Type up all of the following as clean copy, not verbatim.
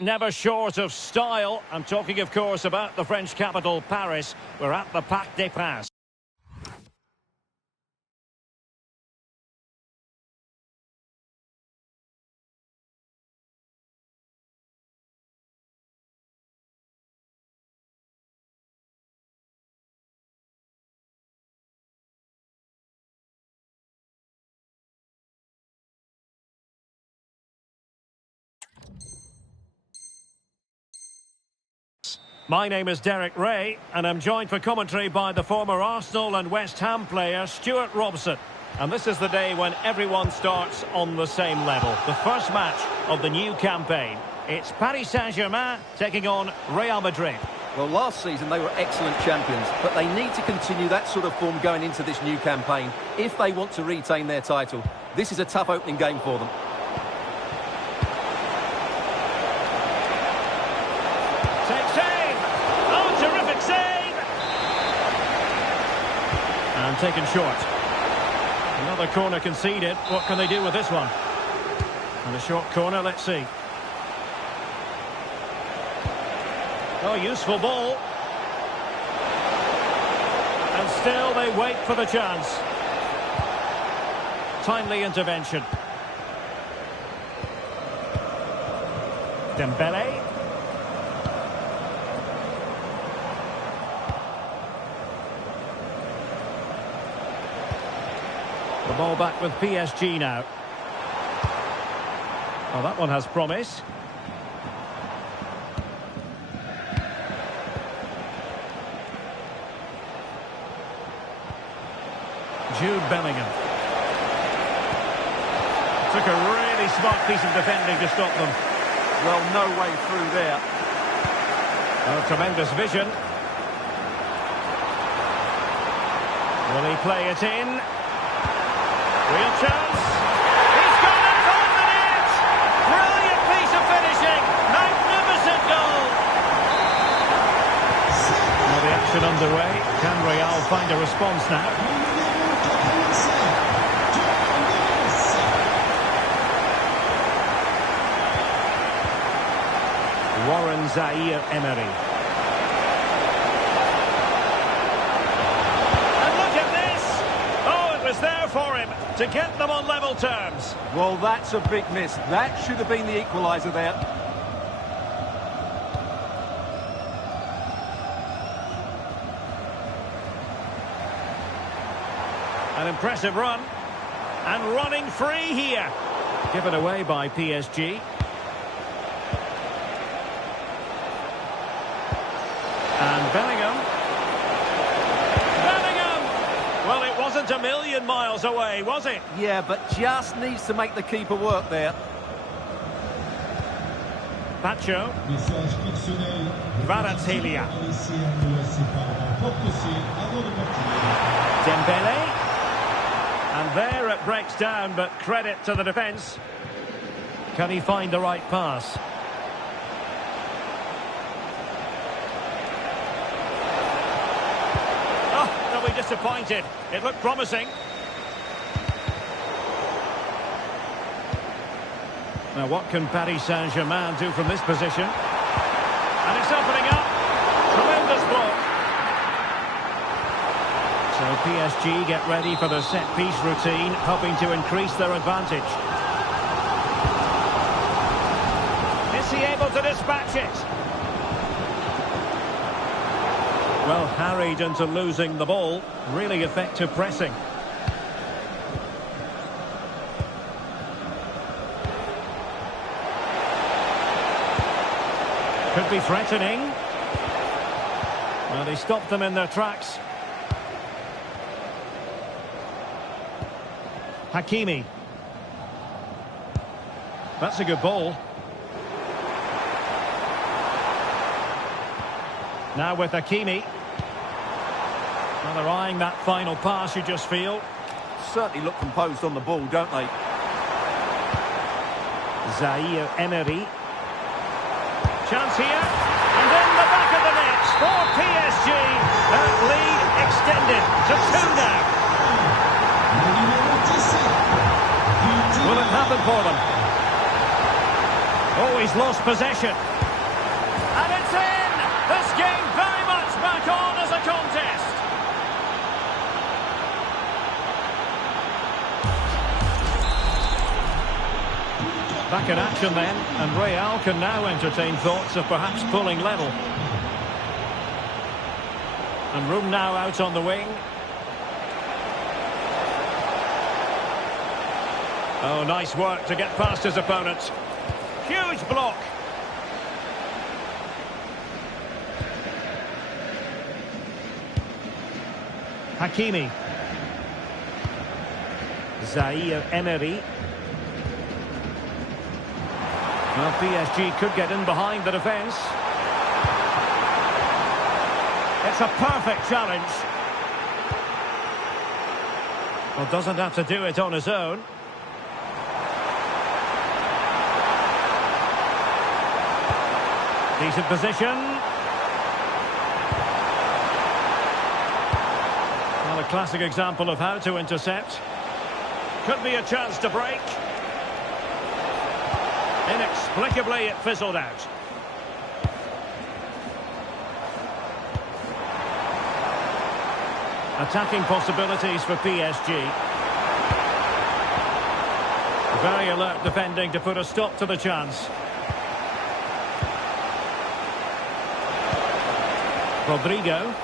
Never short of style. I'm talking, of course, about the French capital, Paris. We're at the Parc des Princes. My name is Derek Ray, and I'm joined for commentary by the former Arsenal and West Ham player, Stuart Robson. And this is the day when everyone starts on the same level. The first match of the new campaign. It's Paris Saint-Germain taking on Real Madrid. Well, last season they were excellent champions, but they need to continue that sort of form going into this new campaign if they want to retain their title. This is a tough opening game for them. And taken short. Another corner conceded. What can they do with this one? And a short corner, let's see. Oh, useful ball. And still they wait for the chance. Timely intervention. Dembele. The ball back with PSG now. Oh, that one has promise. Jude Bellingham. Took a really smart piece of defending to stop them. Well, no way through there. Oh, tremendous vision. Will he play it in? Real chance. He's got it on the net. Brilliant piece of finishing. Magnificent goal. Now the action underway. Can Real find a response now? Warren Zaïre-Emery. And look at this. Oh, it was there for him to get them on level terms. Well, that's a big miss. That should have been the equaliser there. An impressive run. And running free here. Given away by PSG. And Bellingham. Well, it wasn't a million miles away, was it? Yeah, but just needs to make the keeper work there. Pacho. Kvaratskhelia. Dembele. And there it breaks down, but credit to the defence. Can he find the right pass? They'll be disappointed. It looked promising. Now what can Paris Saint-Germain do from this position? And it's opening up. Tremendous block. So PSG get ready for their set-piece routine, hoping to increase their advantage. Is he able to dispatch it? Well, harried into losing the ball. Really effective pressing. Could be threatening. Well, they stopped them in their tracks. Hakimi. That's a good ball. Now with Hakimi. Well, they're eyeing that final pass, you just feel. Certainly look composed on the ball, don't they? Zaïre-Emery. Chance here. And in the back of the net for PSG. That lead extended to 2 now. Will it happen for them? Oh, Oh, he's lost possession. And it's in! This game very much back on as a contest. Back in action then, and Real can now entertain thoughts of perhaps pulling level. And room now out on the wing. Oh, nice work to get past his opponent. Huge block. Hakimi. Zaire Emery. Well, PSG could get in behind the defence. It's a perfect challenge. Well, doesn't have to do it on his own. Decent position. Well, a classic example of how to intercept. Could be a chance to break. Inexplicably, it fizzled out. Attacking possibilities for PSG. Very alert defending to put a stop to the chance. Rodrigo.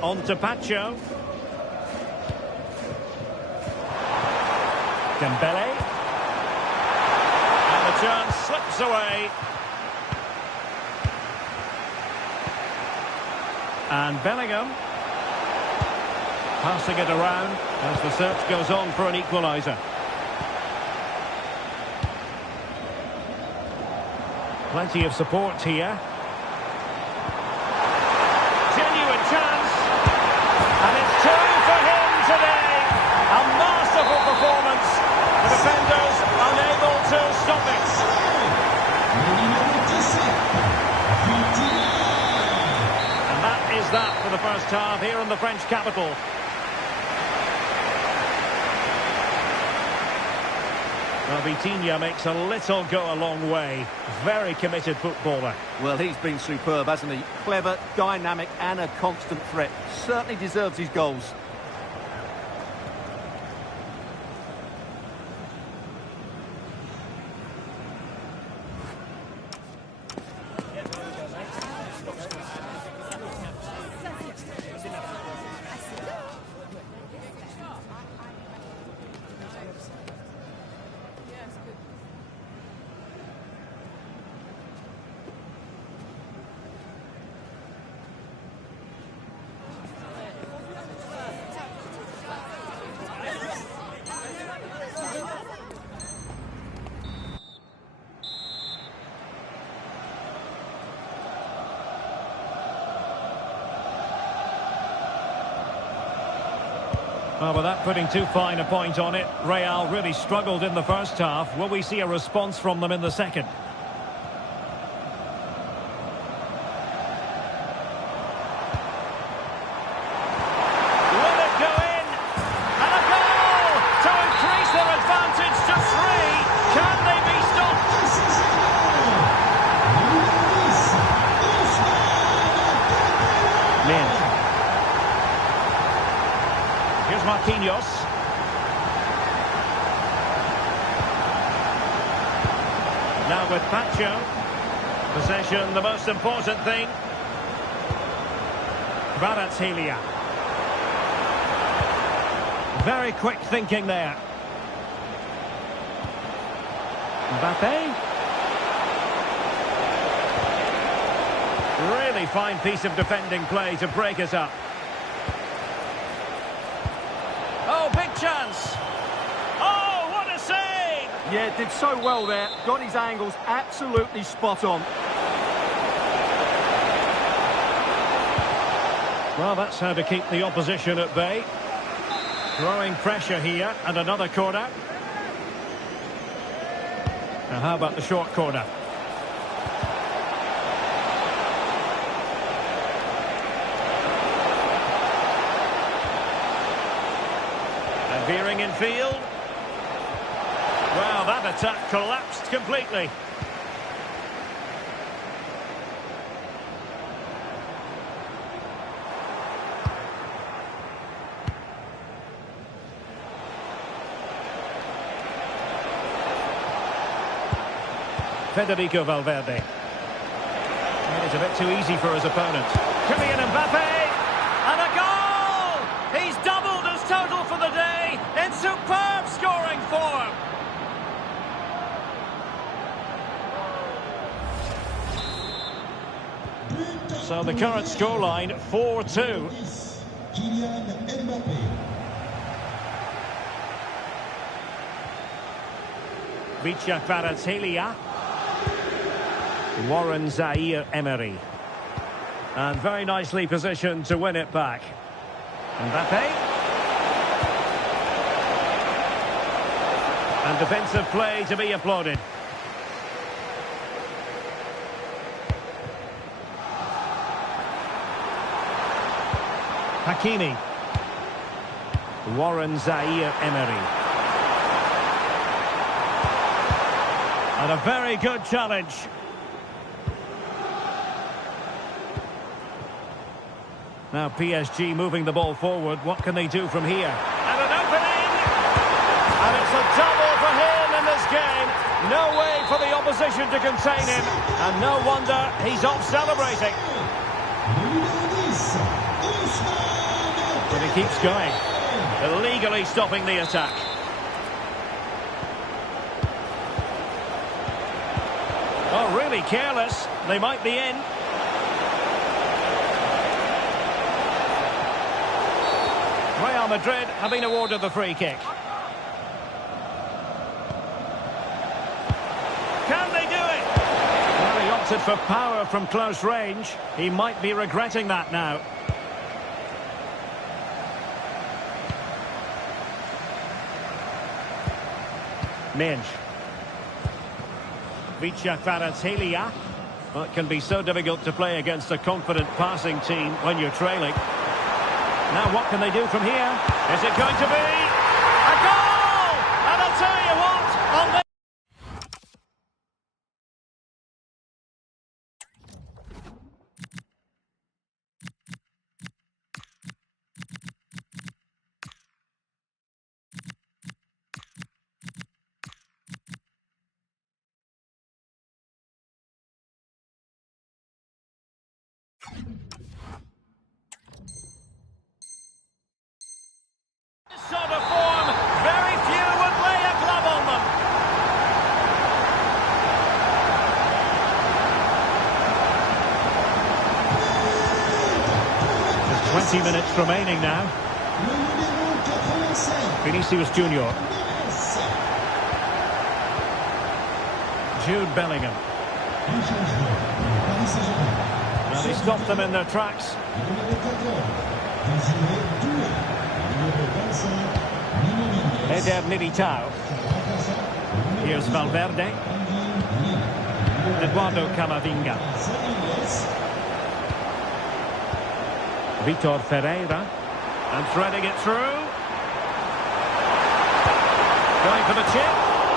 On to Pacho. Dembele. And the chance slips away. And Bellingham. Passing it around as the search goes on for an equaliser. Plenty of support here. Genuine chance. And it's two for him today. A masterful performance. The defenders unable to stop it. And that is that for the first half here in the French capital. Well, Vitinha makes a little go a long way. Very committed footballer. Well, he's been superb, hasn't he? Clever, dynamic and a constant threat. Certainly deserves his goals. Well, without putting too fine a point on it, Real really struggled in the first half. Will we see a response from them in the second? Will it go in? And a goal to increase their advantage to 3. Can they be stopped? Men. Here's Marquinhos. Now with Pacho. Possession, the most important thing. Kvaratskhelia. Very quick thinking there. Mbappe. Really fine piece of defending play to break it up. Oh, big chance. Oh, what a save! Yeah, did so well there. Got his angles absolutely spot on. Well, that's how to keep the opposition at bay. Growing pressure here, and another corner. Now, how about the short corner? Veering in field. Well, that attack collapsed completely. Federico Valverde. Made it a bit too easy for his opponent. Kylian Mbappe! And a goal! He's doubled his total for the day in superb scoring form. So the current scoreline, 4-2. Kylian Mbappe. Vicha Kvaratskhelia. Warren Zaire-Emery. And very nicely positioned to win it back. Mbappe. And defensive play to be applauded. Hakimi. Warren Zaire-Emery. And a very good challenge. Now PSG moving the ball forward. What can they do from here? And an opening! And it's a double for him in this game. No way for the opposition to contain him. And no wonder he's off celebrating. But he keeps going. Illegally stopping the attack. Oh, really careless. They might be in. Real Madrid have been awarded the free kick. Can they do it? Well, he opted for power from close range. He might be regretting that now. Minge. Vicha Kvaratskhelia. Well, it can be so difficult to play against a confident passing team when you're trailing. Now what can they do from here? Is it going to be a goal? And I'll tell you what, on the sort of form, very few would lay a glove on them. There's 20 minutes remaining now. Vinicius Junior. Jude Bellingham. Now they stopped them in their tracks. Eder Militao. Here's Valverde. Eduardo Camavinga. Vitor Ferreira. And threading it through. Going for the chip.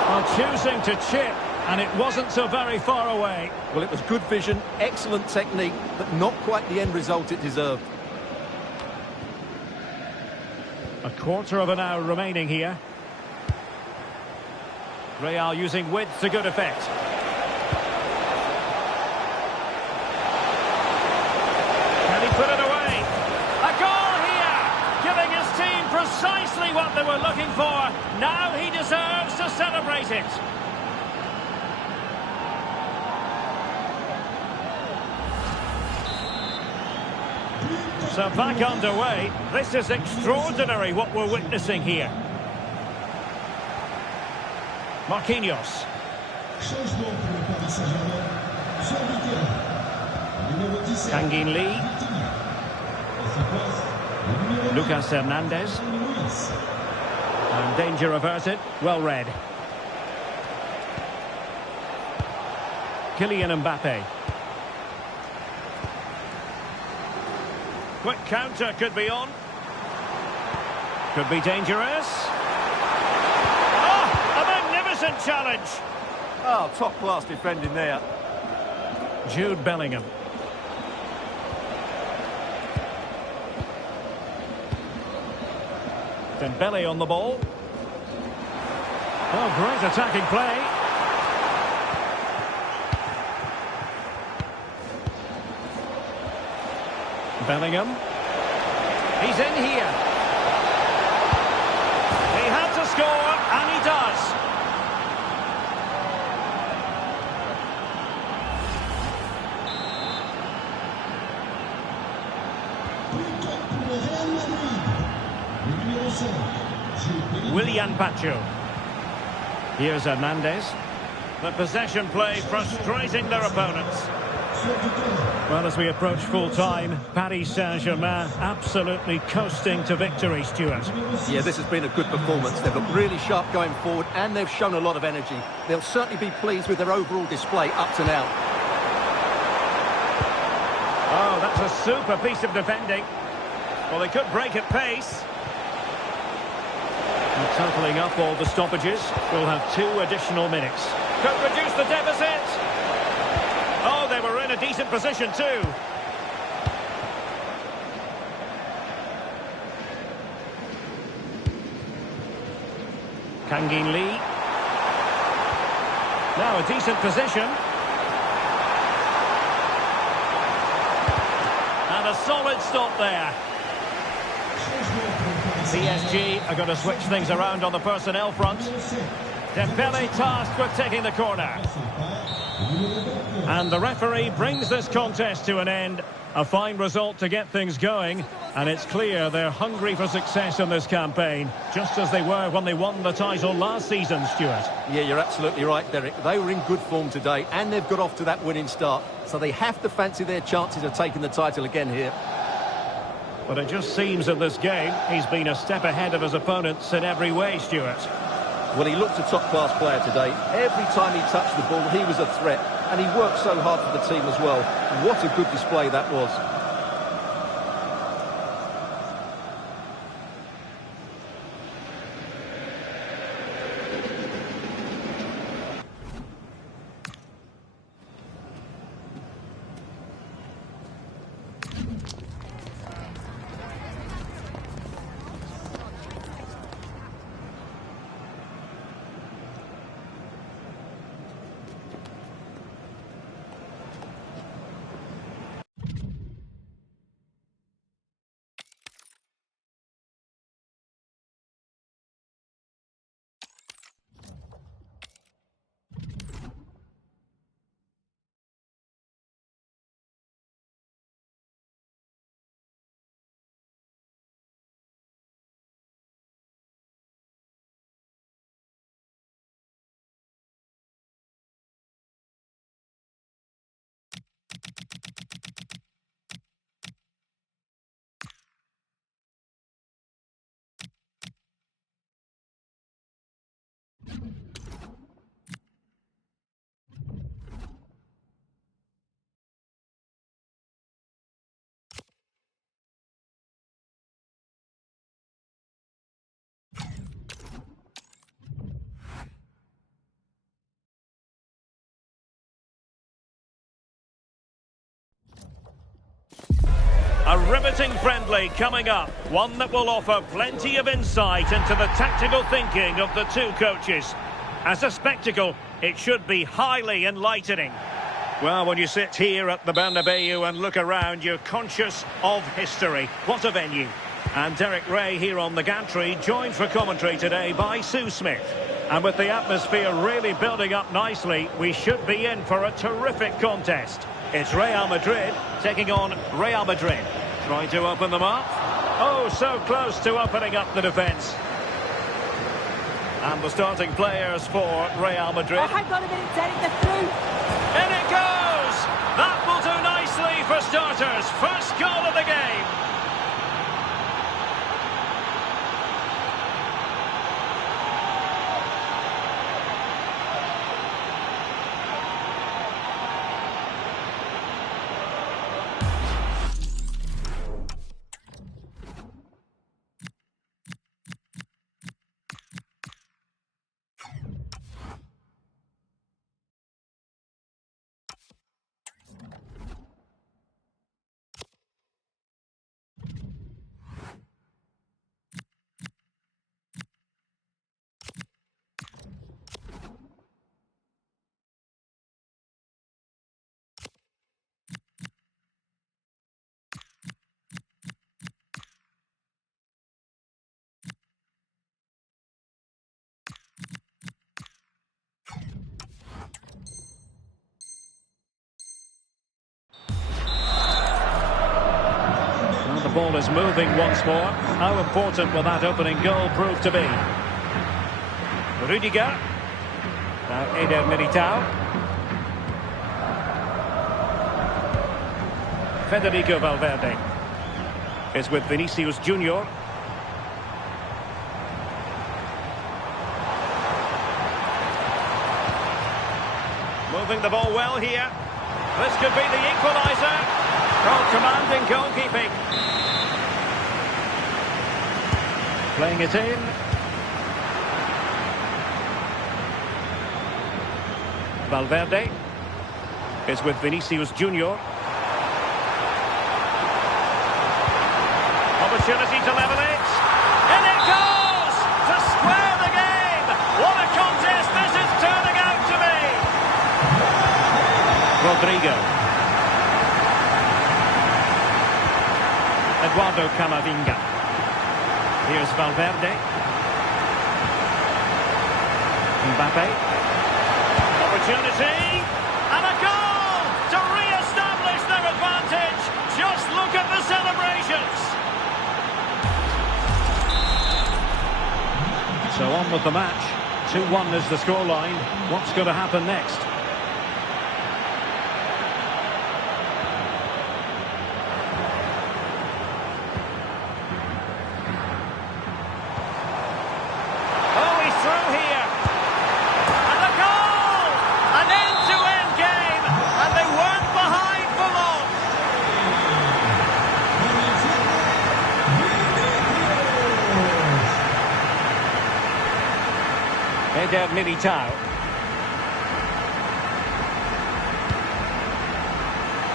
Well, choosing to chip. And it wasn't so very far away. Well, it was good vision, excellent technique, but not quite the end result it deserved. A quarter of an hour remaining here. Real using width to good effect. Can he put it away? A goal here! Giving his team precisely what they were looking for. Now he deserves to celebrate it. So back underway. This is extraordinary what we're witnessing here. Marquinhos. Tanguy Lee. Lucas Hernandez. And danger averted. Well read. Kylian Mbappe. Quick counter could be on. Could be dangerous. Decent challenge. Oh, top-class defending there. Jude Bellingham. Dembele on the ball. Oh, great attacking play. Bellingham. He's in here. He had to score, and he does. Willian Pacho. Here's Hernandez. The possession play frustrating their opponents. Well, as we approach full-time, Paris Saint-Germain absolutely coasting to victory, Stuart. Yeah, this has been a good performance. They've looked really sharp going forward, and they've shown a lot of energy. They'll certainly be pleased with their overall display up to now. Oh, that's a super piece of defending. Well, they could break at pace. And totalling up all the stoppages, we'll have 2 additional minutes. Could reduce the deficit. Oh, they were in a decent position too. Kangin Lee. Now a decent position. And a solid stop there. PSG are going to switch things around on the personnel front. Dembele tasked with taking the corner. And the referee brings this contest to an end. A fine result to get things going. And it's clear they're hungry for success in this campaign, just as they were when they won the title last season, Stuart. Yeah, you're absolutely right, Derek. They were in good form today, and they've got off to that winning start. So they have to fancy their chances of taking the title again here. But it just seems in this game, he's been a step ahead of his opponents in every way, Stuart. Well, he looked a top-class player today. Every time he touched the ball, he was a threat. And he worked so hard for the team as well. What a good display that was. A riveting friendly coming up, one that will offer plenty of insight into the tactical thinking of the two coaches. As a spectacle, it should be highly enlightening. Well, when you sit here at the Bernabeu and look around, you're conscious of history. What a venue. And Derek Ray here on the gantry, joined for commentary today by Sue Smith. And with the atmosphere really building up nicely, we should be in for a terrific contest. It's Real Madrid taking on Real Madrid. Trying to open them up. Oh, so close to opening up the defence. And the starting players for Real Madrid. Oh, hang on a minute, Derek, they're through. In it goes! That will do nicely for starters. First goal of the game. The ball is moving once more. How important will that opening goal prove to be? Rudiger. Now Eder Militao. Federico Valverde is with Vinicius Junior. Moving the ball well here. This could be the equaliser. Oh, commanding goalkeeping. Playing it in. Valverde is with Vinicius Junior. Opportunity to level it. And it goes! To square the game! What a contest this is turning out to be! Rodrigo. Eduardo Camavinga. Here's Valverde. Mbappe. Opportunity. And a goal to re-establish their advantage. Just look at the celebrations. So on with the match. 2-1 is the scoreline. What's going to happen next? Oh, he's through here. And a goal! An end-to-end game. And they weren't behind for long. Eder Militao.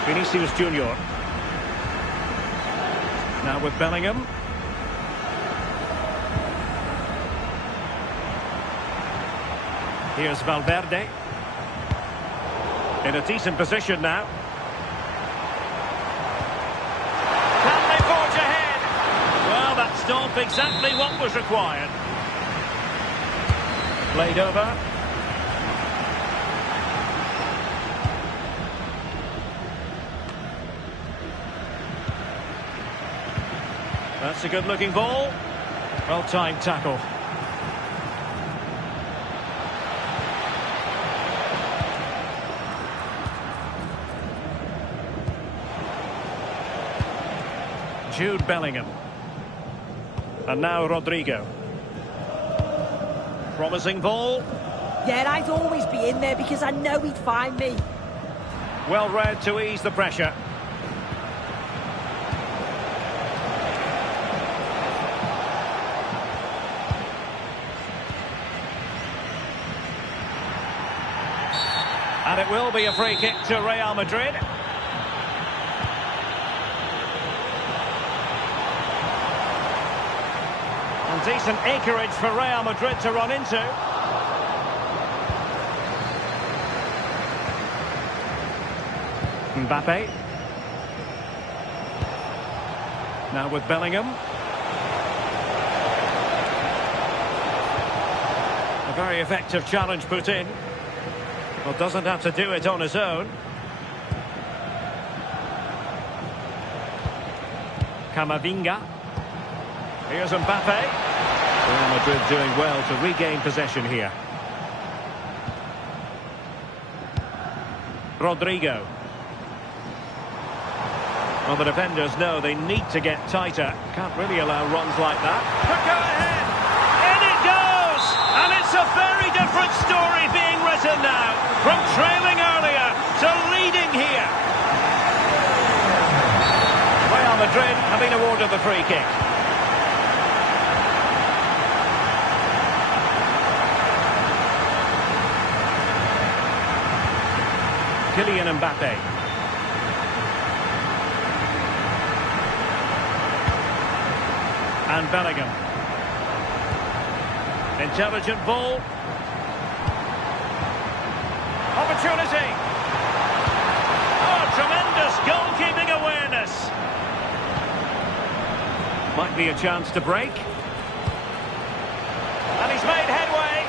Vinicius Junior. Now with Bellingham. Here's Valverde. In a decent position now. Can they forge ahead? Well, that stopped exactly what was required. Played over. That's a good-looking ball. Well-timed tackle. Jude Bellingham. And now Rodrigo. Promising ball. Yeah, I'd always be in there because I know he'd find me. Well read to ease the pressure. And it will be a free kick to Real Madrid. And decent acreage for Real Madrid to run into. Mbappe. Now with Bellingham. A very effective challenge put in. Well, doesn't have to do it on his own. Camavinga. Here's Mbappe. Real Madrid doing well to regain possession here. Rodrigo. Well, the defenders know they need to get tighter. Can't really allow runs like that. Could go ahead. In it goes! And it's a very different story being written now. From trailing earlier to leading here. Real Madrid have been awarded the free kick. Kylian Mbappe. And Bellingham. Intelligent ball. Opportunity. Oh, tremendous goalkeeping awareness. Might be a chance to break. And he's made headway.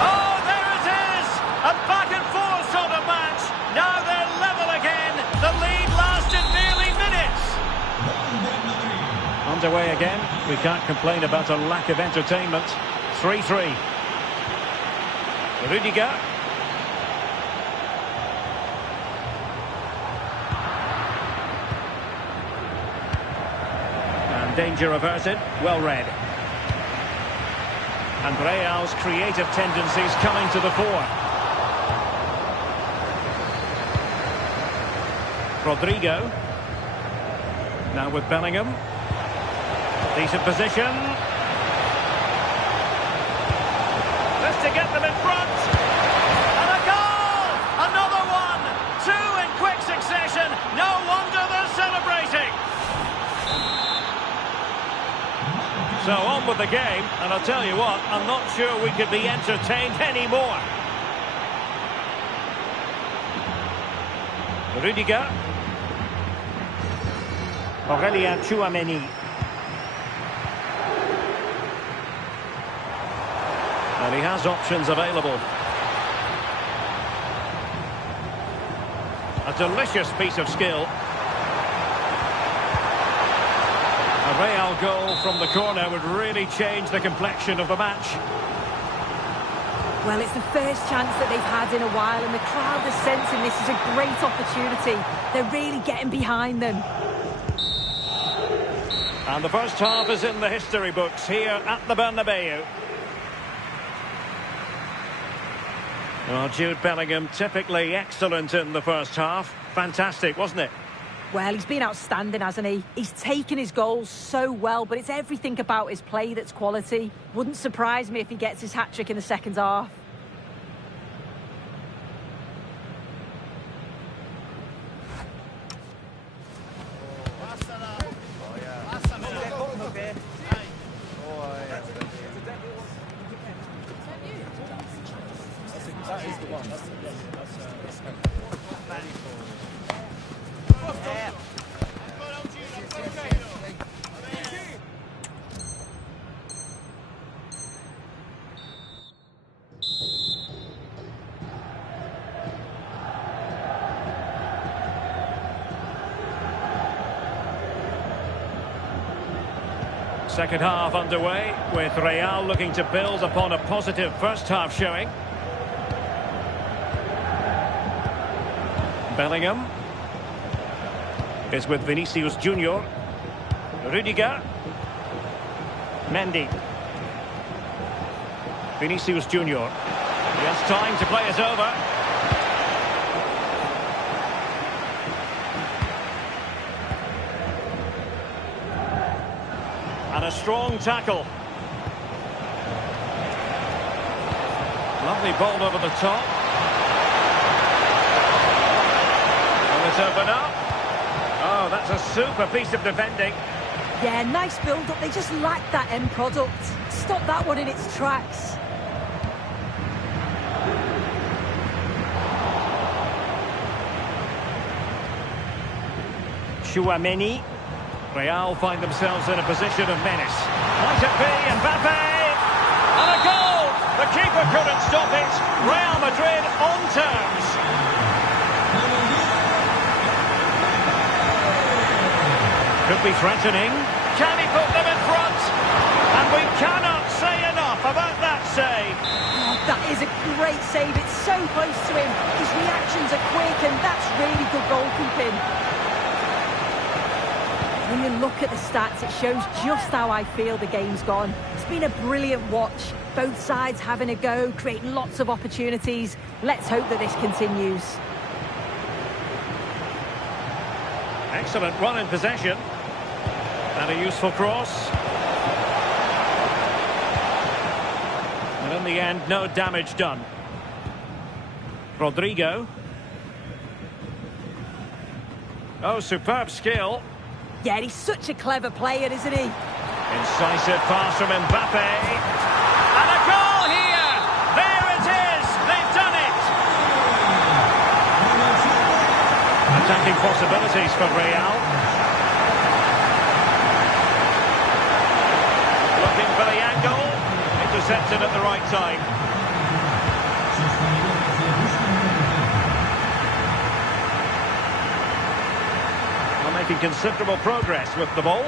Oh, there it is! A back and forth sort of match. Now they're level again. The lead lasted nearly minutes. underway again. We can't complain about a lack of entertainment. 3-3. Rudiger. And danger averted. Well read. And Real's creative tendencies coming to the fore. Rodrigo. Now with Bellingham. Decent position. This to get them in front. And a goal! Another one! Two in quick succession. No wonder they're celebrating. So on with the game. And I'll tell you what, I'm not sure we could be entertained anymore. Rudiger. Aurélien Tchouameni. And he has options available. A delicious piece of skill. A Real goal from the corner would really change the complexion of the match. Well, it's the first chance that they've had in a while, and the crowd are sensing this is a great opportunity. They're really getting behind them. And the first half is in the history books here at the Bernabeu. Well, Jude Bellingham, typically excellent in the first half. Fantastic, wasn't it? Well, he's been outstanding, hasn't he? He's taken his goals so well, but it's everything about his play that's quality. Wouldn't surprise me if he gets his hat-trick in the second half. That is the one. Second half underway, with Real looking to build upon a positive first half showing. Bellingham is with Vinicius Junior. Rudiger. Mendy. Vinicius Junior. He has time to play it over. And a strong tackle. Lovely ball over the top. Will it open up? Oh, that's a super piece of defending. Yeah, nice build-up. They just lack that end product. Stop that one in its tracks. Tchouameni. Real find themselves in a position of menace. Might it be Mbappe? And a goal! The keeper couldn't stop it. Real Madrid on terms. Could be threatening. Can he put them in front? And we cannot say enough about that save. Oh, that is a great save. It's so close to him. His reactions are quick, and that's really good goalkeeping. When you look at the stats, it shows just how I feel the game's gone. It's been a brilliant watch. Both sides having a go, creating lots of opportunities. Let's hope that this continues. Excellent run in possession. And a useful cross. And in the end, no damage done. Rodrigo. Oh, superb skill. Yeah, he's such a clever player, isn't he? Incisive pass from Mbappe. And a goal here! There it is! They've done it! Attacking possibilities for Real. Looking for the angle. Intercepted at the right time. Making considerable progress with the ball.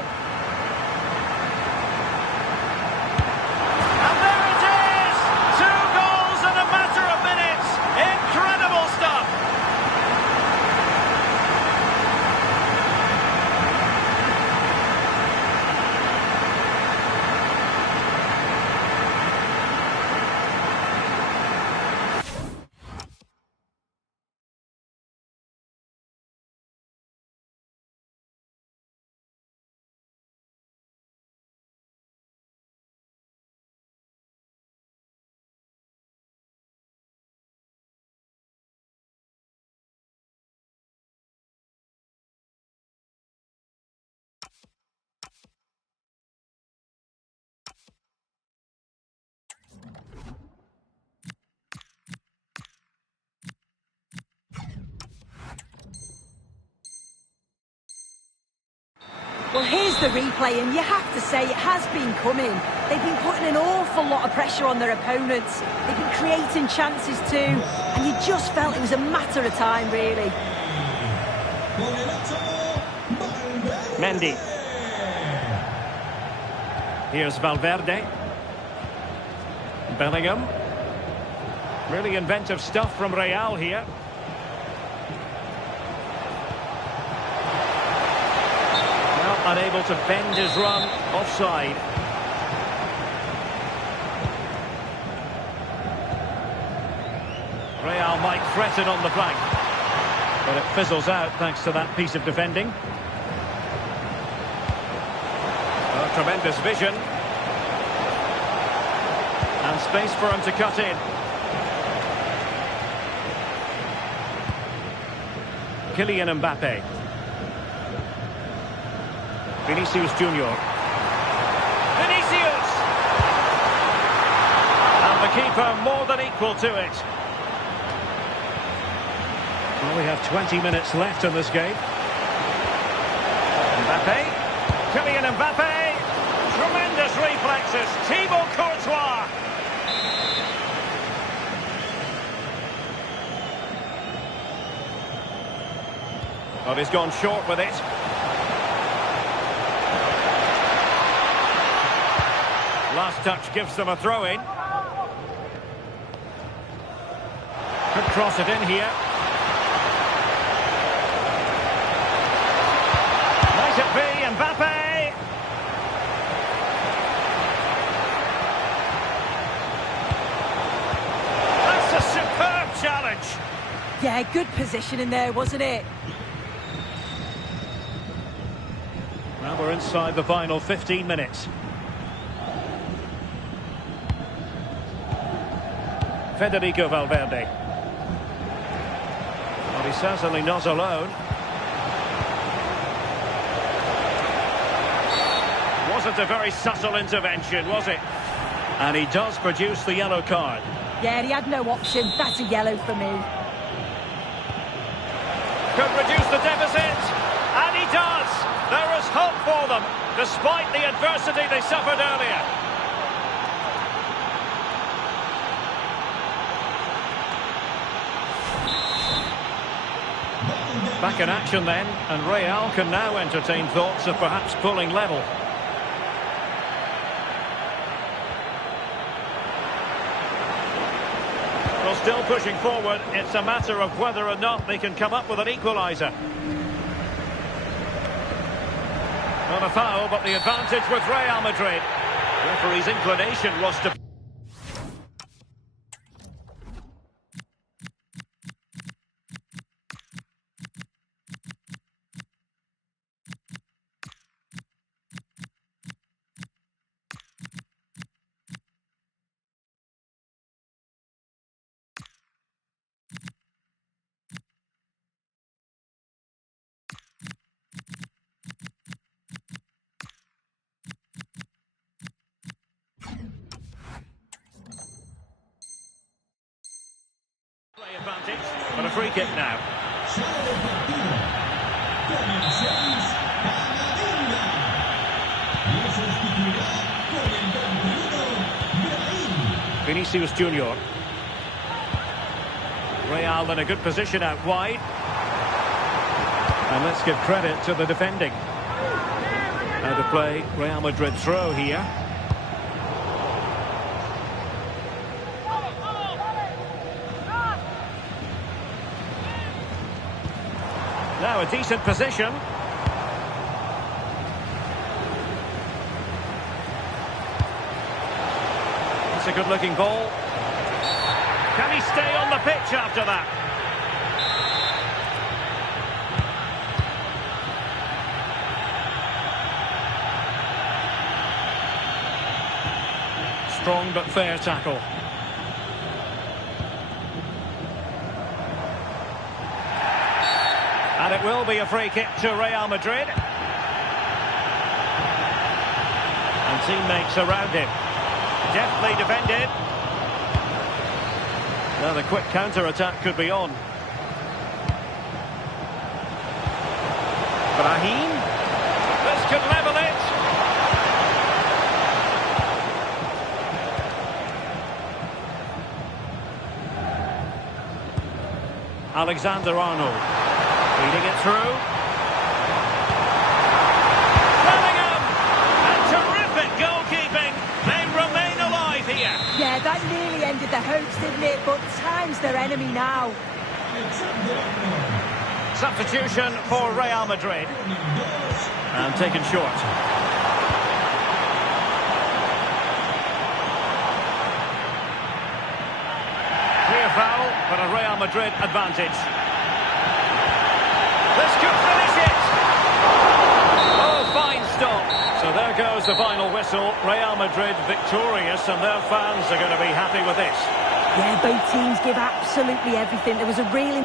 Well, here's the replay, and you have to say it has been coming. They've been putting an awful lot of pressure on their opponents. They've been creating chances too, and you just felt it was a matter of time, really. Mendy. Here's Valverde. Bellingham. Really inventive stuff from Real here. Well, unable to bend his run. Offside. Real might threaten on the flank, but it fizzles out thanks to that piece of defending. Oh, tremendous vision. And space for him to cut in. Kylian Mbappe. Vinicius Junior. Vinicius! And the keeper more than equal to it. Well, we have 20 minutes left in this game. Mbappe. Kylian Mbappe. Tremendous reflexes. Thibaut Courtois. Well, he's gone short with it. Last touch gives them a throw-in. Could cross it in here. Might it be Mbappe? That's a superb challenge. Yeah, good positioning there, wasn't it? Well, we're inside the final 15 minutes. Federico Valverde. Well, he's certainly not alone. Wasn't a very subtle intervention, was it? And he does produce the yellow card. Yeah, he had no option. That's a yellow for me. Could reduce the deficit. And he does. There is hope for them, despite the adversity they suffered earlier. Back in action then, and Real can now entertain thoughts of perhaps pulling level. Well, still pushing forward. It's a matter of whether or not they can come up with an equaliser. Not a foul, but the advantage with Real Madrid. The referee's inclination was to... advantage, but a free kick now. Vinicius Junior. Real in a good position out wide. And let's give credit to the defending. Out of play, Real Madrid throw here. Now a decent position. It's a good-looking ball. Can he stay on the pitch after that? Strong but fair tackle. And it will be a free kick to Real Madrid. And teammates around him. Deftly defended. Now the quick counter-attack could be on. Brahim. This could level it. Alexander-Arnold feeding it through. Bellingham! And terrific goalkeeping. They remain alive here. Yeah, that nearly ended their hopes, didn't it? But time's their enemy now. Substitution for Real Madrid. And taken short. Clear foul, but a Real Madrid advantage. This could finish it! Oh, fine stop. So there goes the final whistle. Real Madrid victorious, and their fans are going to be happy with this. Yeah, both teams give absolutely everything. There was a really...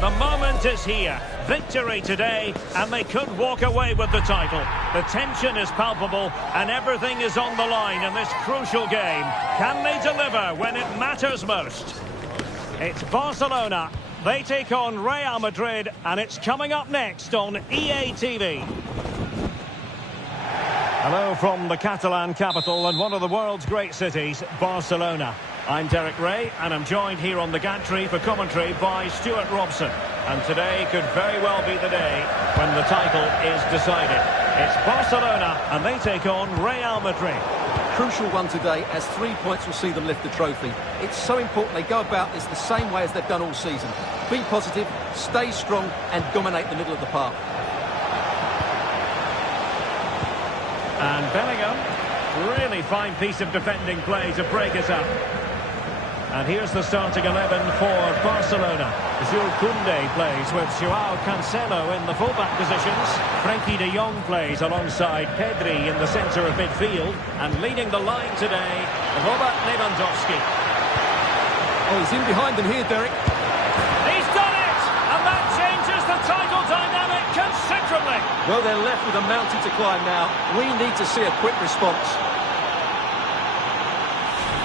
The moment is here. Victory today, and they could walk away with the title. The tension is palpable, and everything is on the line in this crucial game. Can they deliver when it matters most? It's Barcelona. They take on Real Madrid, and it's coming up next on EA TV. Hello from the Catalan capital and one of the world's great cities, Barcelona. I'm Derek Ray, and I'm joined here on the gantry for commentary by Stuart Robson. And today could very well be the day when the title is decided. It's Barcelona, and they take on Real Madrid. Crucial one today, as 3 points will see them lift the trophy. It's so important they go about this the same way as they've done all season. Be positive, stay strong, and dominate the middle of the park. And Bellingham, really fine piece of defending play to break it up. And here's the starting 11 for Barcelona. Jules Koundé plays with Joao Cancelo in the fullback positions. Frenkie de Jong plays alongside Pedri in the centre of midfield. And leading the line today, Robert Lewandowski. Oh, he's in behind them here, Derek. He's done it! And that changes the title dynamic considerably. Well, they're left with a mountain to climb now. We need to see a quick response.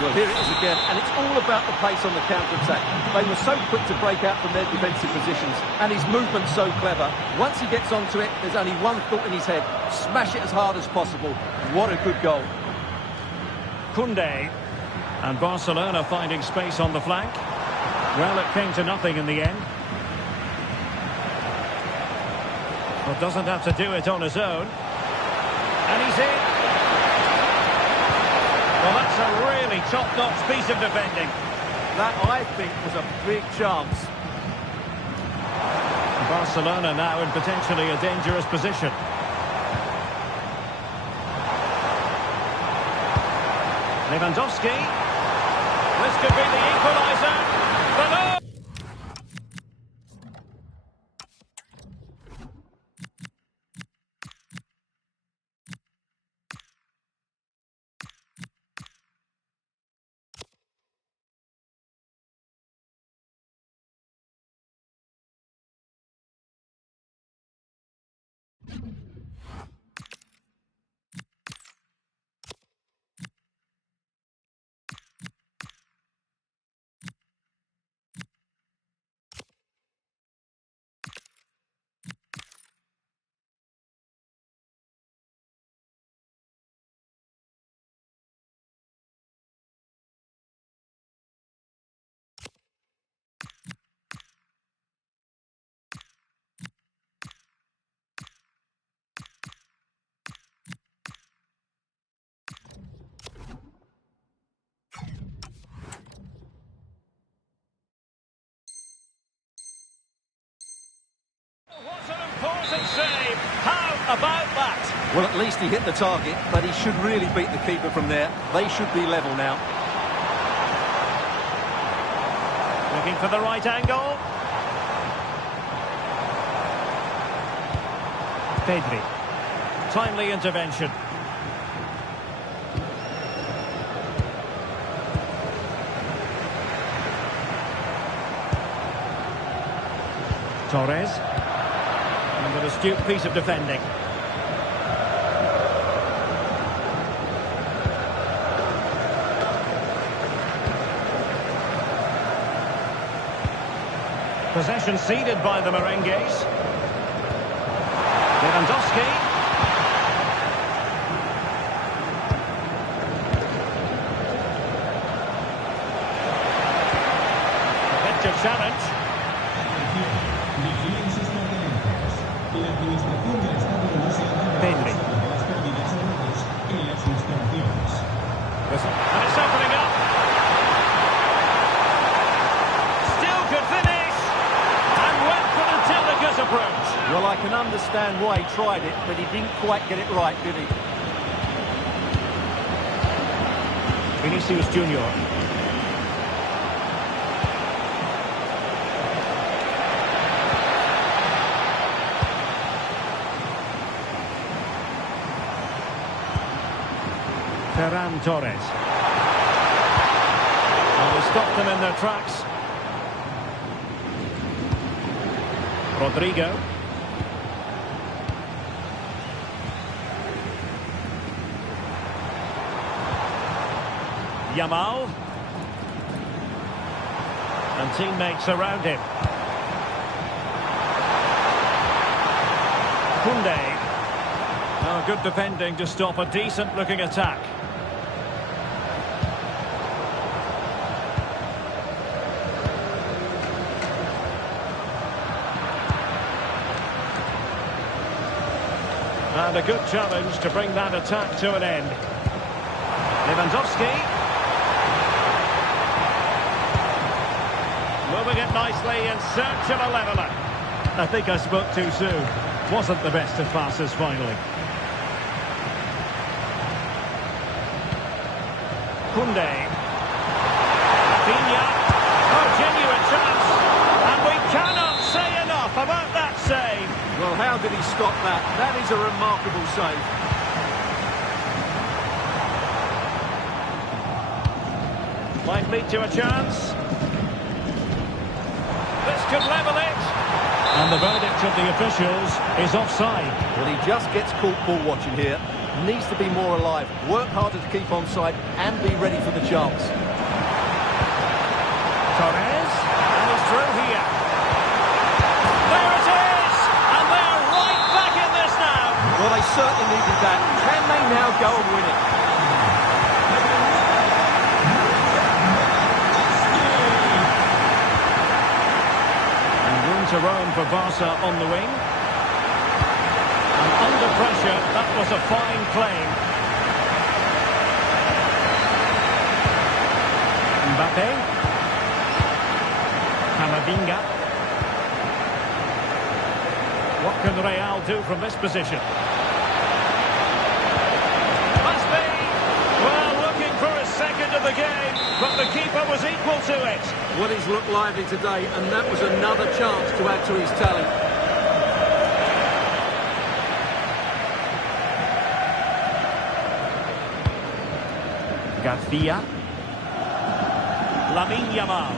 Well, here it is again, and it's all about the pace on the counter-attack. They were so quick to break out from their defensive positions, and his movement's so clever. Once he gets onto it, there's only one thought in his head: smash it as hard as possible. What a good goal. Koundé, and Barcelona finding space on the flank. Well, it came to nothing in the end. But doesn't have to do it on his own. And he's in. Well, that's a really top-notch piece of defending. That, I think, was a big chance. Barcelona now in potentially a dangerous position. Lewandowski. This could be the equaliser. Below. What an important save. How about that? Well, at least he hit the target, but he should really beat the keeper from there. They should be level now. Looking for the right angle. Pedri. Timely intervention. Torres. And an astute piece of defending. Possession ceded by the Merengues. Lewandowski. Effective challenge. Pedri. And it's opening up. Still could finish. And went for the Tillicus approach. Well, I can understand why he tried it, but he didn't quite get it right, did he? Vinicius Junior. Ferran Torres. And they stopped them in their tracks. Rodrigo. Yamal. And teammates around him. Koundé. Oh, good defending to stop a decent-looking attack. And a good challenge to bring that attack to an end. Lewandowski. Moving it nicely in search of a leveller. I think I spoke too soon. Wasn't the best of passes finally. Koundé. Rafinha. Oh, genuine chance. And we cannot say enough about that save. Well, how did he stop that? That is a remarkable save. Might lead to a chance. This could level it. And the verdict of the officials is offside. Well, he just gets caught ball watching here. Needs to be more alive, work harder to keep onside and be ready for the chance. Torres. And he's through here. There it is! And they're right back in this now. Well, they certainly needed that. Can they now go and win it? And room to roam for Barca on the wing. And under pressure, that was a fine claim. Mbappe. Camavinga. What can Real do from this position? Must be! Well, looking for a second of the game, but the keeper was equal to it. Well, he's looked lively today, and that was another chance to add to his talent. Garcia. Lamine Yamal.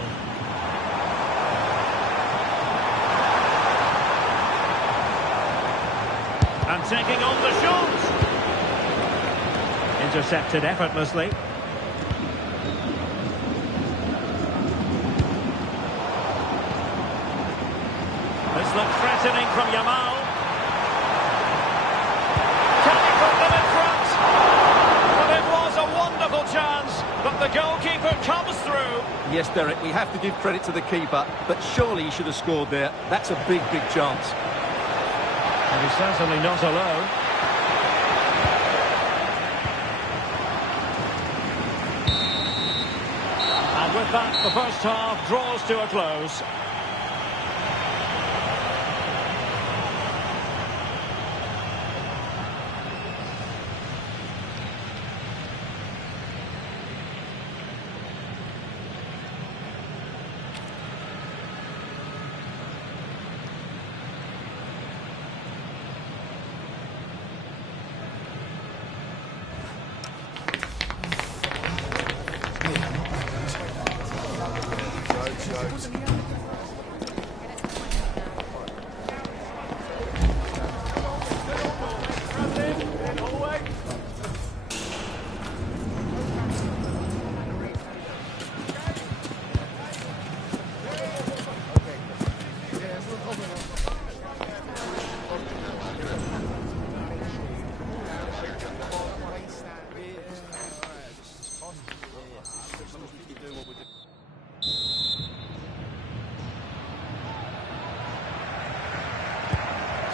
And taking on the shot. Intercepted effortlessly. This looks threatening from Yamal. Can he put them in front? Well, it was a wonderful chance, but the goalkeeper comes through. Yes, Derek, we have to give credit to the keeper, but surely he should have scored there. That's a big, big chance. And he's certainly not alone. And with that, the first half draws to a close.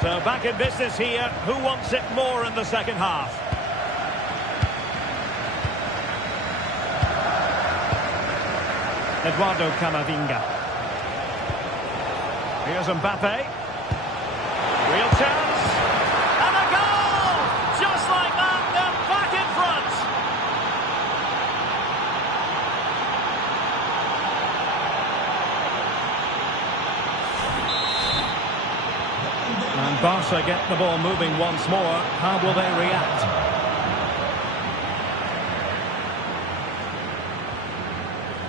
So back in business here. Who wants it more in the second half? Eduardo Camavinga. Here's Mbappe. Real chance. And a goal! Just like that, they're back in front. And Barca get the ball moving once more. How will they react?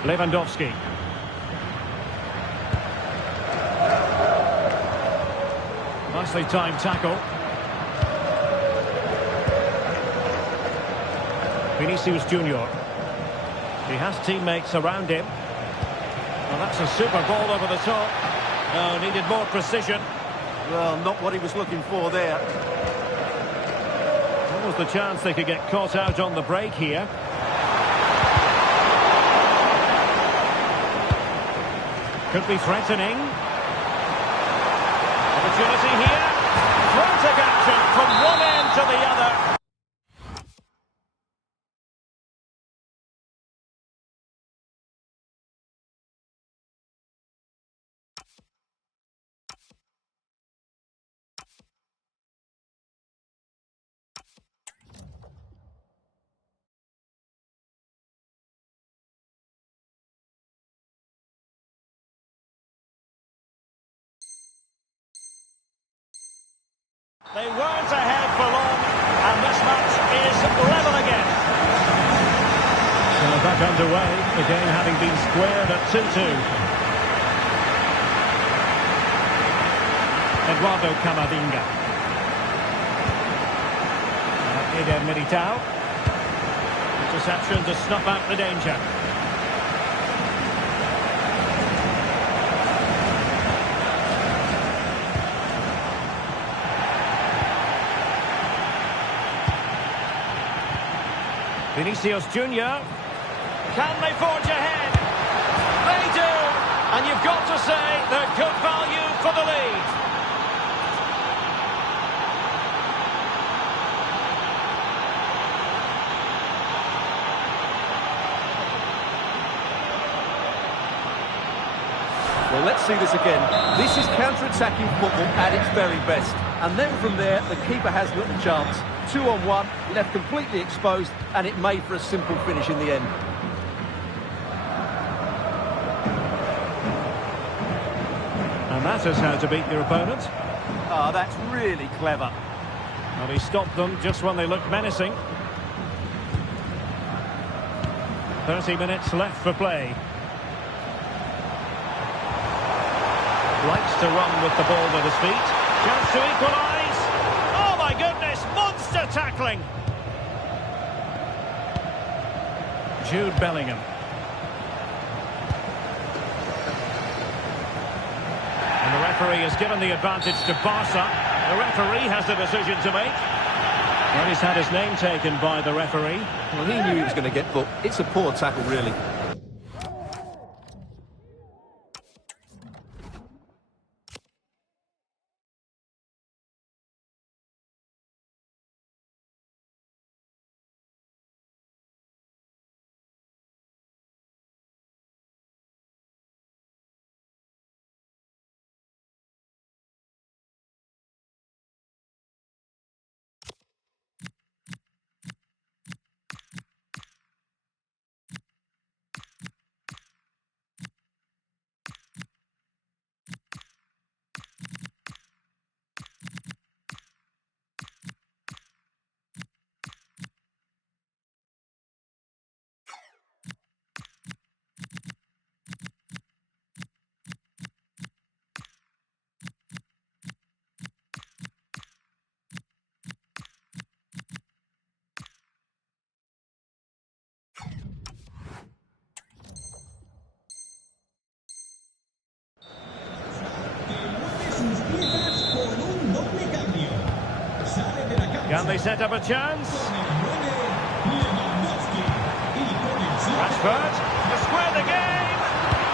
Lewandowski. Nicely timed tackle. Vinicius Junior. He has teammates around him. Well, that's a super ball over the top. Oh, needed more precision. Well, not what he was looking for there. What was the chance they could get caught out on the break here? Could be threatening. Opportunity here. Frantic action from one end to the other. They weren't ahead for long, and this match is level again. So back underway, the game having been squared at 2-2. Eduardo Camavinga. Eder Militao. Interception to snuff out the danger. Vinicius Junior. Can they forge ahead? They do! And you've got to say they're good value for the lead. Well, let's see this again. This is counter-attacking football at its very best. And then from there, the keeper has little chance. 2-on-1, left completely exposed, and it made for a simple finish in the end. And that is how to beat your opponent. Ah, that's really clever. And he stopped them just when they looked menacing. 30 minutes left for play. Likes to run with the ball at his feet. Chance to equalise. Oh my goodness, monster tackling. Jude Bellingham. And the referee has given the advantage to Barca. The referee has a decision to make. Well, he's had his name taken by the referee. Well, he knew he was going to get booked. It's a poor tackle, really. Can they set up a chance? Rashford to square the game.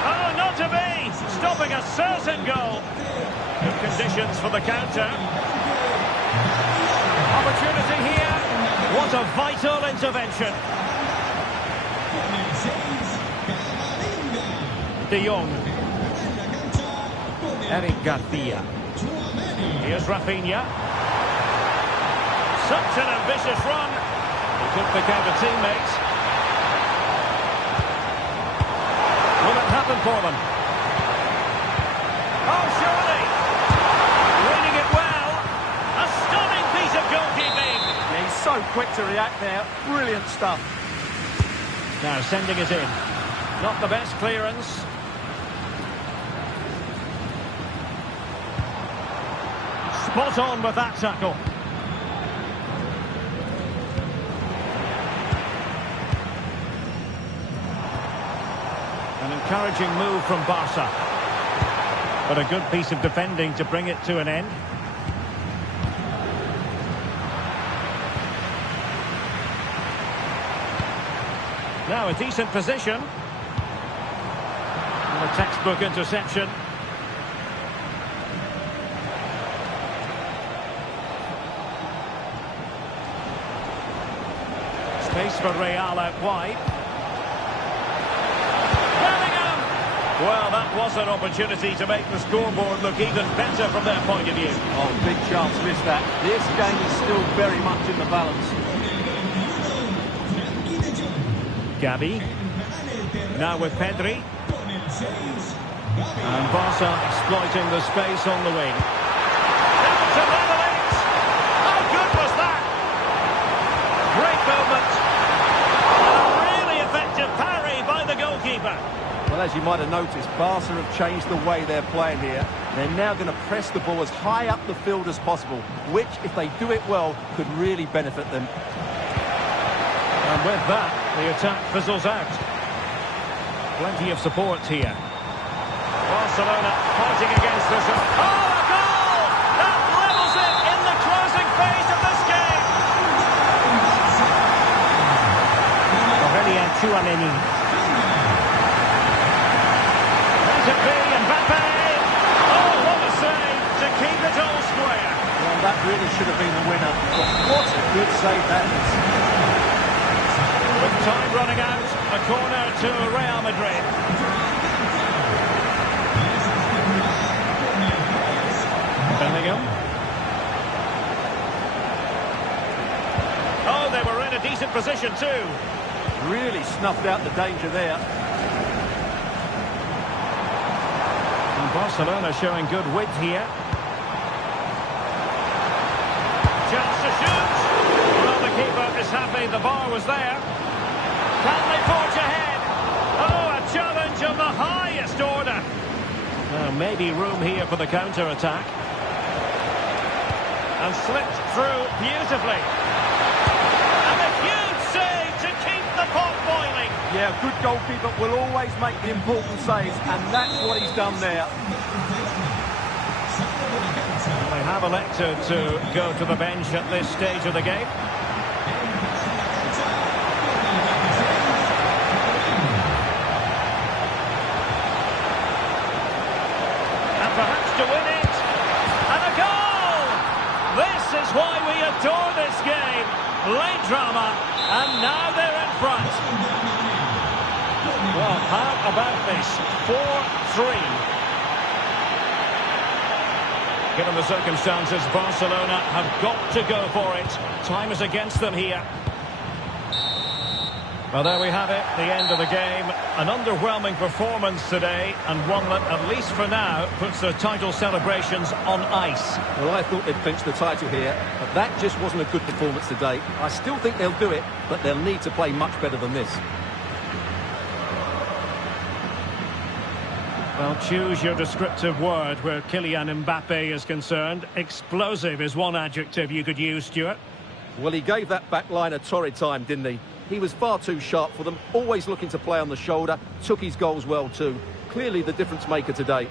Oh, not to be. Stopping a certain goal. Good conditions for the counter. Opportunity here. What a vital intervention. De Jong. Eric Garcia. Here's Rafinha. Such an ambitious run. He could pick out a teammate. Will it happen for them? Oh, surely. Reading it well. A stunning piece of goalkeeping. Yeah, he's so quick to react there. Brilliant stuff. Now sending it in. Not the best clearance. Spot on with that tackle. An encouraging move from Barca. But a good piece of defending to bring it to an end. Now a decent position. And a textbook interception. Space for Real out wide. Bellingham! Well, that was an opportunity to make the scoreboard look even better from their point of view. Oh, big chance missed that. This game is still very much in the balance. Gavi. Now with Pedri. And Barca exploiting the space on the wing. Down to level it! How good was that? Great movement. And a really effective parry by the goalkeeper. Well, as you might have noticed, Barca have changed the way they're playing here. They're now going to press the ball as high up the field as possible, which, if they do it well, could really benefit them. And with that, the attack fizzles out. Plenty of support here. Barcelona fighting against this. Oh, a goal! That levels it in the closing phase of this game. Aurélien Tchouaméni. Let it be, Mbappe. Oh, what a save to keep it all square. Well, that really should have been the winner. But what a good save that is. With time running out, a corner to Real Madrid. position too. Really snuffed out the danger there. And Barcelona showing good width here. Chance to shoot. Well, the keeper is happy the bar was there. Can they forge ahead? Oh, a challenge of the highest order. Now, maybe room here for the counter-attack. And slipped through beautifully. And a huge save to keep the pot boiling. Yeah, good goalkeeper will always make the important saves, and that's what he's done there. They have elected to go to the bench at this stage of the game. And perhaps to win it. And a goal! This is why we adore this game. Late drama, and now they're in front. Well, how about this? 4-3. Given the circumstances, Barcelona have got to go for it. Time is against them here. Well, there we have it, the end of the game. An underwhelming performance today, and one that, at least for now, puts their title celebrations on ice. Well, I thought they'd clinch the title here, but that just wasn't a good performance today. I still think they'll do it, but they'll need to play much better than this. Well, choose your descriptive word where Kylian Mbappe is concerned. Explosive is one adjective you could use, Stuart. Well, he gave that back line a torrid time, didn't he? He was far too sharp for them, always looking to play on the shoulder, took his goals well too. Clearly the difference maker today.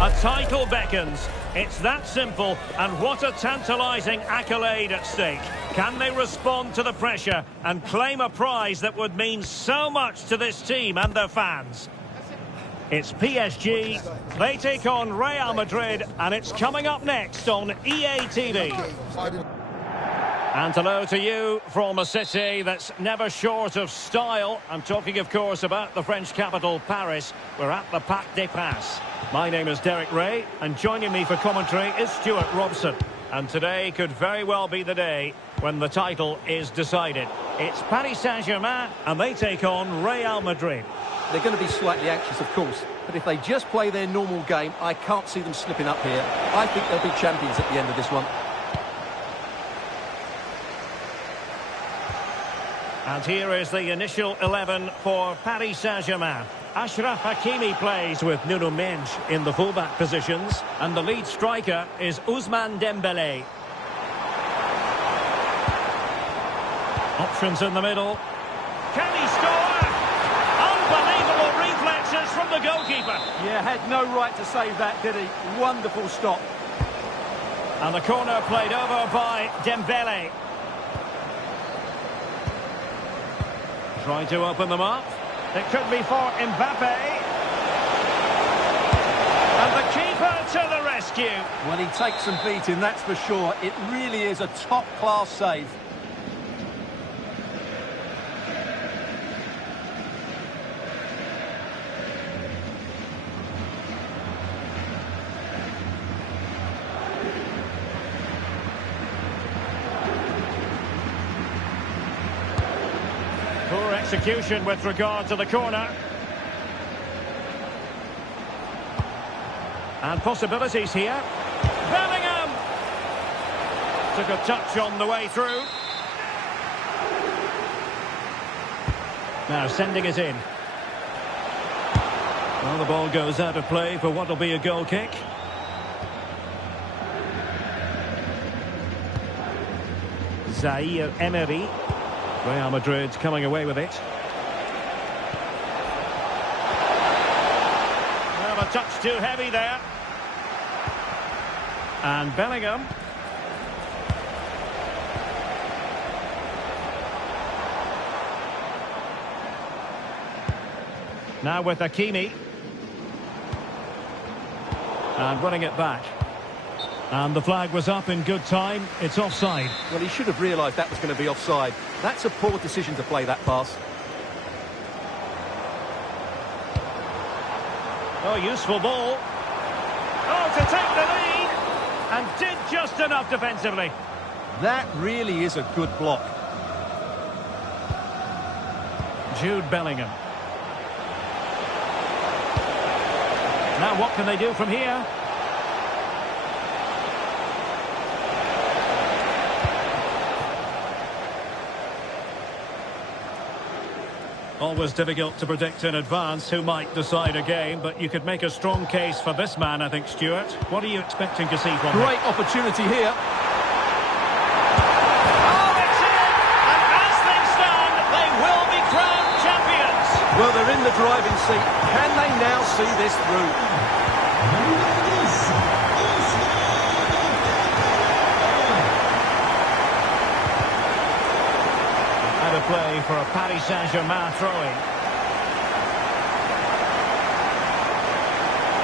A title beckons. It's that simple, and what a tantalising accolade at stake. Can they respond to the pressure and claim a prize that would mean so much to this team and their fans? It's PSG, they take on Real Madrid, and it's coming up next on EA TV. And hello to you from a city that's never short of style. I'm talking, of course, about the French capital, Paris. We're at the Parc des Princes. My name is Derek Ray, and joining me for commentary is Stuart Robson. And today could very well be the day when the title is decided. It's Paris Saint-Germain, and they take on Real Madrid. They're going to be slightly anxious, of course, but if they just play their normal game, I can't see them slipping up here. I think they'll be champions at the end of this one. And here is the initial 11 for Paris Saint-Germain. Achraf Hakimi plays with Nuno Mendes in the fullback positions, and the lead striker is Ousmane Dembélé. Options in the middle. Can he score? Unbelievable reflexes from the goalkeeper. Yeah, had no right to save that, did he? Wonderful stop. And the corner played over by Dembélé. Trying to open them up. It could be for Mbappe. And the keeper to the rescue. Well, he takes some beating, that's for sure. It really is a top-class save. Poor execution with regard to the corner. And possibilities here. Bellingham! Took a touch on the way through. Now sending it in. Well, the ball goes out of play for what will be a goal kick. Zaire Emery. Real Madrid coming away with it. Well, a touch too heavy there. And Bellingham. Now with Hakimi. And running it back. And the flag was up in good time. It's offside. Well, he should have realised that was going to be offside. That's a poor decision to play that pass. Oh, useful ball. Oh, to take the lead. And did just enough defensively. That really is a good block. Jude Bellingham. Now what can they do from here? Always difficult to predict in advance who might decide a game, but you could make a strong case for this man, I think, Stuart. What are you expecting to see from him? Great opportunity here. Oh, it's in! And as things stand, they will be crowned champions. Well, they're in the driving seat. Can they now see this through? Out of play for a Paris Saint-Germain throw-in.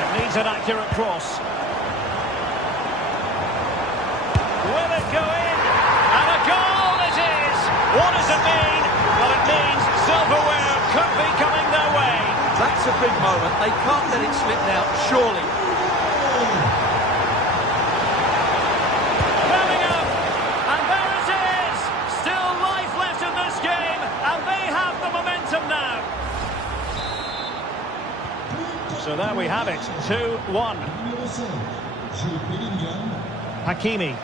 It needs an accurate cross. Will it go in? And a goal it is! What does it mean? Well, it means silverware could be coming their way. That's a big moment. They can't let it slip now, surely. Bellingham! And there it is! Still life left in this game, and they have the momentum now. So there we have it, 2-1. Hakimi.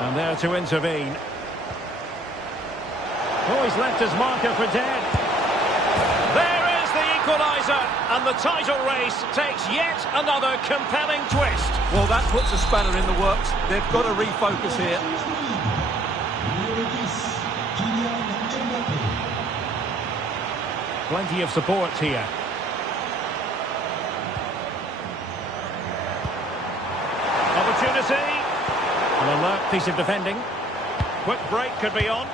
And there to intervene. Oh, he's left his marker for dead. There is the equaliser, and the title race takes yet another compelling twist. Well, that puts a spanner in the works. They've got to refocus here. Plenty of support here. Opportunity. An alert piece of defending. Quick break could be on.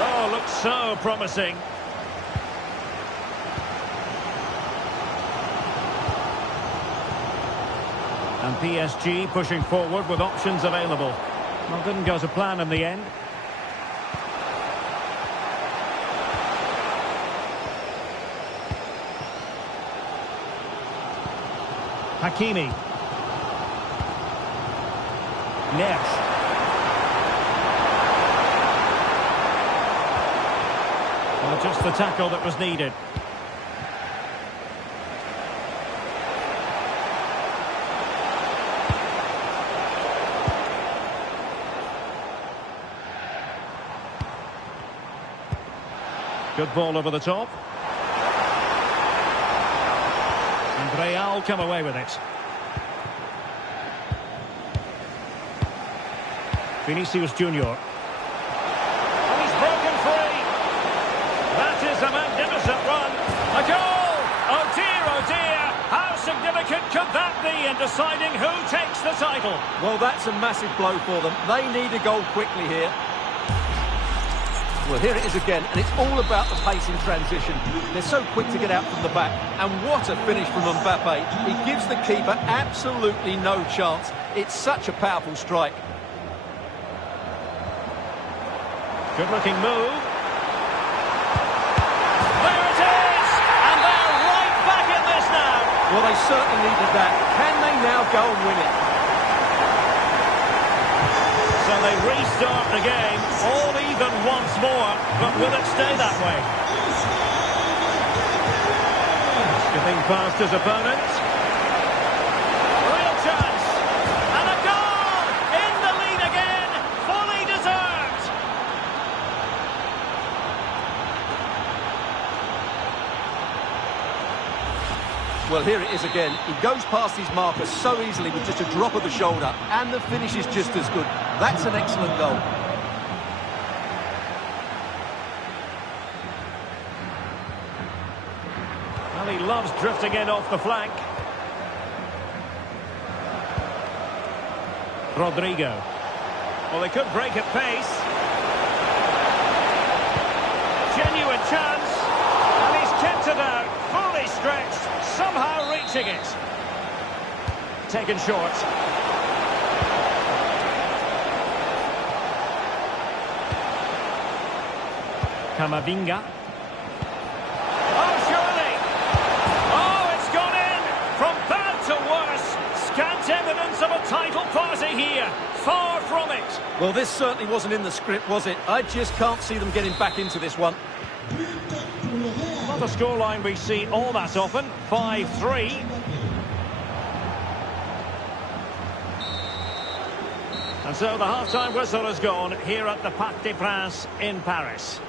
Oh, looks so promising. And PSG pushing forward with options available. Well, didn't go to plan in the end. Hakimi. Nesh. Well, just the tackle that was needed. Good ball over the top. And Real come away with it. Vinicius Junior. And he's broken free. That is a magnificent run. A goal! Oh dear, how significant could that be in deciding who takes the title? Well, that's a massive blow for them. They need a goal quickly here. Well, here it is again, and it's all about the pace in transition. They're so quick to get out from the back, and what a finish from Mbappe. He gives the keeper absolutely no chance. It's such a powerful strike. Good-looking move. There it is! And they're right back in this now. Well, they certainly needed that. Can they now go and win it? So they restart the game, all even once more, but will it stay that way? Skipping past his opponent. Real chance. And a goal! In the lead again, fully deserved. Well, here it is again. He goes past his marker so easily with just a drop of the shoulder, and the finish is just as good. That's an excellent goal. Well, he loves drifting in off the flank. Rodrigo. Well, they could break at pace. Genuine chance. And he's kept it out. Fully stretched. Somehow reaching it. Taken short. Camavinga. Oh, surely! Oh, it's gone in! From bad to worse. Scant evidence of a title party here. Far from it. Well, this certainly wasn't in the script, was it? I just can't see them getting back into this one. Not a scoreline we see all that often. 5-3. And so the half-time whistle has gone here at the Parc des Princes in Paris.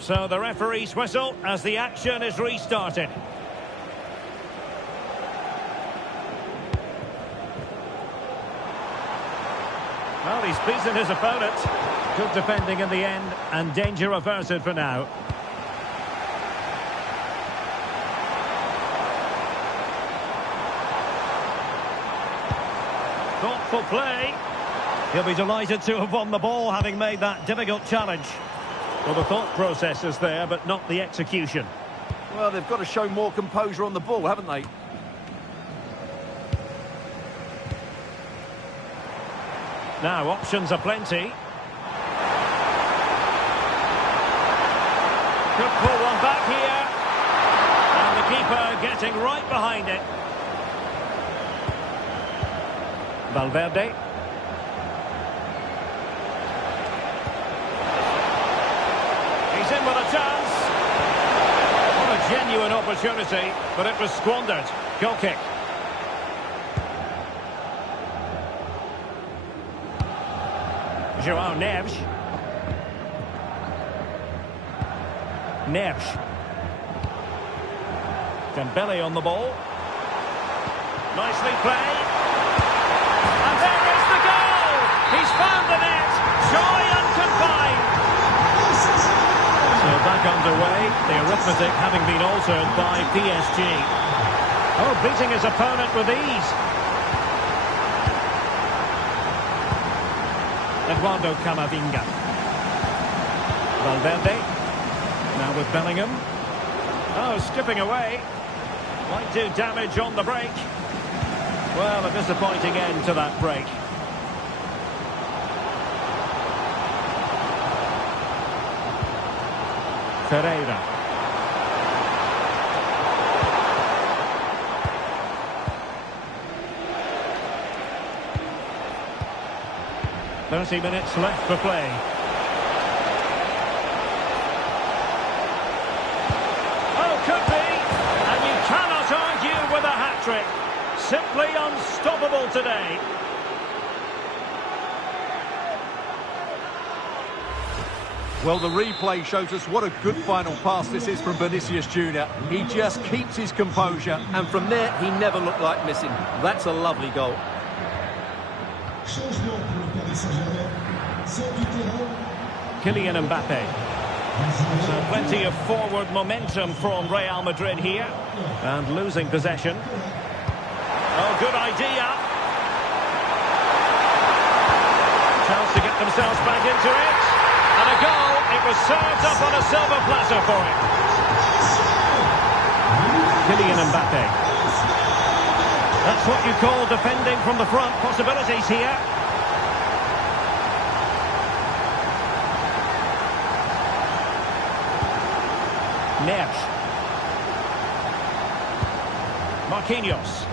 So the referee's whistle as the action is restarted. Well, he's beaten his opponent. Good defending in the end, and danger averted for now. Thoughtful play. He'll be delighted to have won the ball, having made that difficult challenge. Well, the thought process is there, but not the execution. Well, they've got to show more composure on the ball, haven't they? Now, options are plenty. Could pull one back here. And the keeper getting right behind it. Valverde. He's in with a chance. What a genuine opportunity, but it was squandered. Goal kick. João Neves. Neves. Dembele on the ball. Nicely played. And there is the goal! He's found the net. Joy unconfined. So back underway. The arithmetic having been altered by PSG. Oh, beating his opponent with ease. Eduardo Camavinga. Valverde. Now with Bellingham. Oh, skipping away. Might do damage on the break. Well, a disappointing end to that break. Ferreira. 30 minutes left for play. Oh, could be. And you cannot argue with a hat-trick. Simply unstoppable today. Well, the replay shows us what a good final pass this is from Vinicius Junior. He just keeps his composure, and from there, he never looked like missing. That's a lovely goal. Changement pour le Paris Saint-Germain. Kylian Mbappe. So plenty of forward momentum from Real Madrid here. And losing possession. Oh, good idea. Chance to get themselves back into it. And a goal. It was served up on a silver platter for him. Kylian Mbappe. That's what you call defending from the front. Possibilities here. Neres. Marquinhos.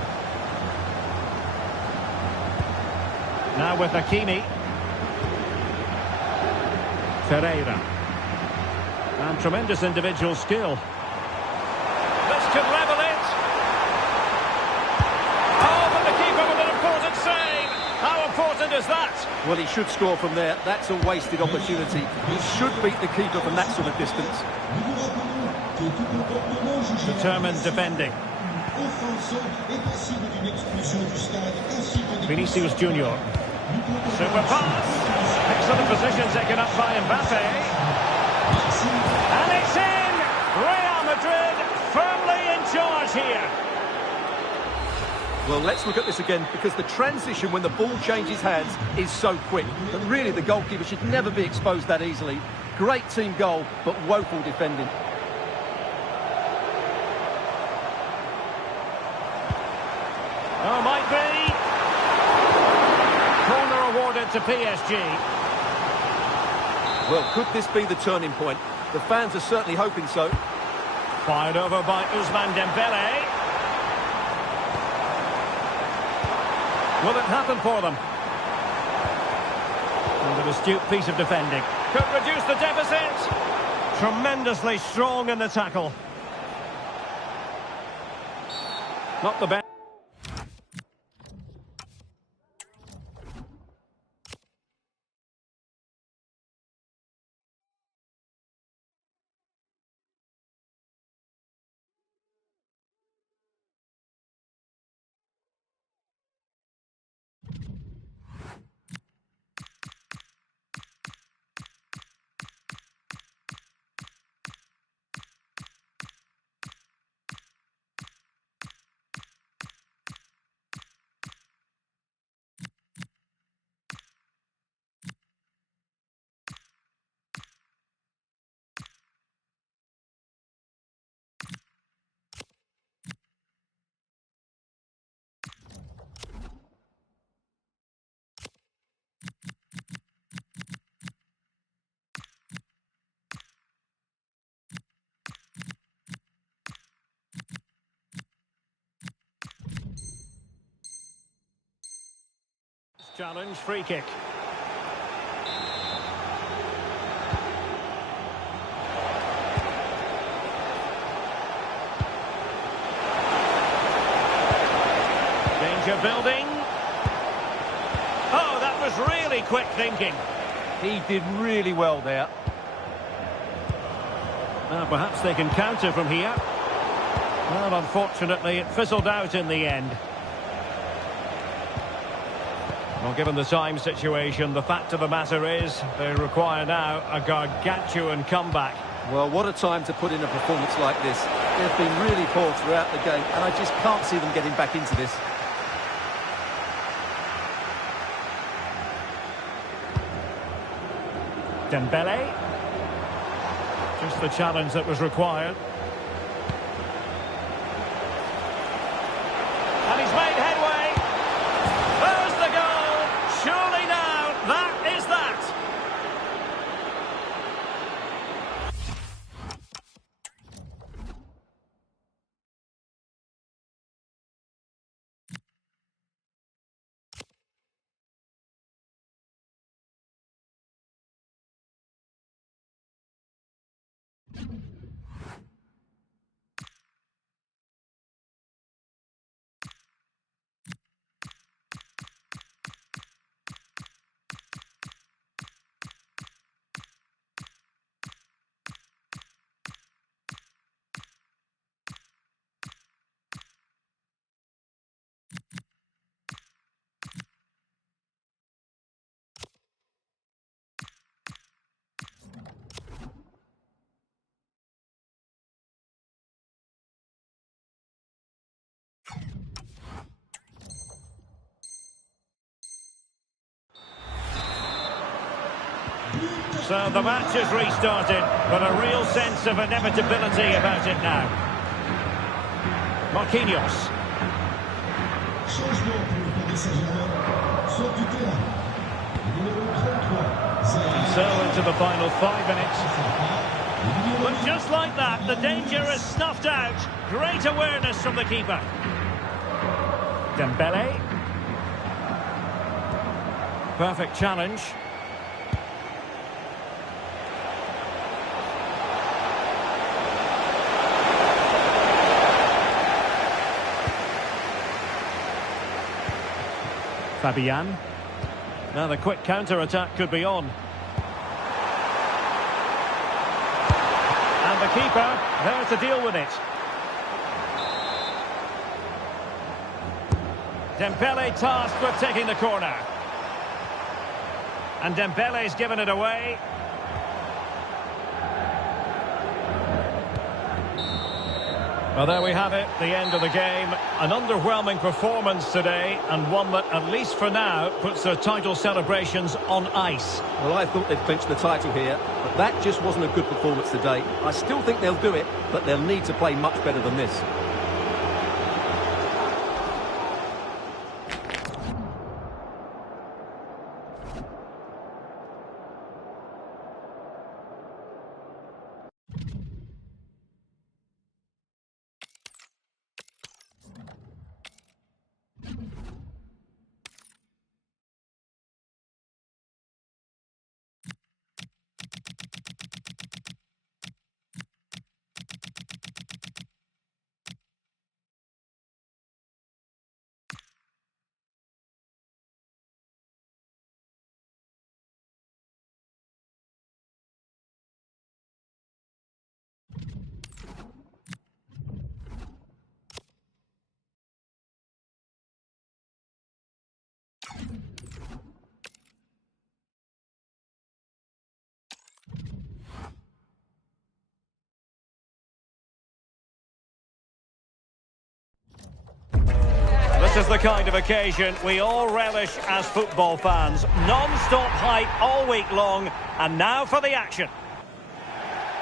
Now with Hakimi. Ferreira. And tremendous individual skill. This could level it. Oh, but the keeper with an important save. How important is that? Well, he should score from there. That's a wasted opportunity. He should beat the keeper from that sort of distance. Determined defending. Vinicius Junior. Super pass. Excellent position taken up by Mbappe. And it's in! Real Madrid firmly in charge here. Well, let's look at this again, because the transition when the ball changes hands is so quick that really the goalkeeper should never be exposed that easily. Great team goal, but woeful defending. Oh, might be. Corner awarded to PSG. Well, could this be the turning point? The fans are certainly hoping so. Fired over by Ousmane Dembele. Will it happen for them? And an astute piece of defending. Could reduce the deficit. Tremendously strong in the tackle. Not the best. Challenge, free kick. Danger building. Oh, that was really quick thinking. He did really well there. Now perhaps they can counter from here. Well, unfortunately, it fizzled out in the end. Well, given the time situation, the fact of the matter is they require now a gargantuan comeback. Well, what a time to put in a performance like this. They've been really poor throughout the game, and I just can't see them getting back into this. Dembele. Just the challenge that was required. And he's made headway. There's the goal. Surely now, that is that. So the match is restarted, but a real sense of inevitability about it now. Marquinhos. Changement pour le Paris Saint-Germain. Sort du terrain. Numéro 33. So into the final 5 minutes. But just like that, the danger is snuffed out. Great awareness from the keeper. Dembele. Perfect challenge. Fabian. Now the quick counter-attack could be on. And the keeper there to deal with it. Dembele tasked with taking the corner. And Dembele's given it away. Well, there we have it, the end of the game. An underwhelming performance today, and one that, at least for now, puts their title celebrations on ice. Well, I thought they'd clinched the title here, but that just wasn't a good performance today. I still think they'll do it, but they'll need to play much better than this. This is the kind of occasion we all relish as football fans. Non-stop hype all week long, and now for the action.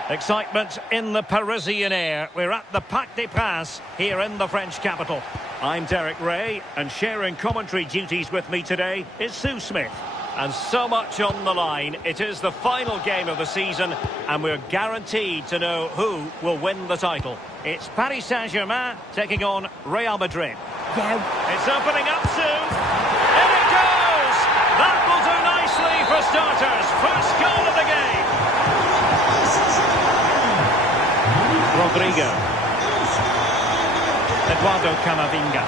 Excitement in the Parisian air. We're at the Parc des Princes here in the French capital. I'm Derek Ray, and sharing commentary duties with me today is Sue Smith. And so much on the line. It is the final game of the season, and we're guaranteed to know who will win the title. It's Paris Saint-Germain taking on Real Madrid. Yeah. It's opening up soon. In it goes! That will do nicely for starters. First goal of the game. Rodrigo. Eduardo Camavinga.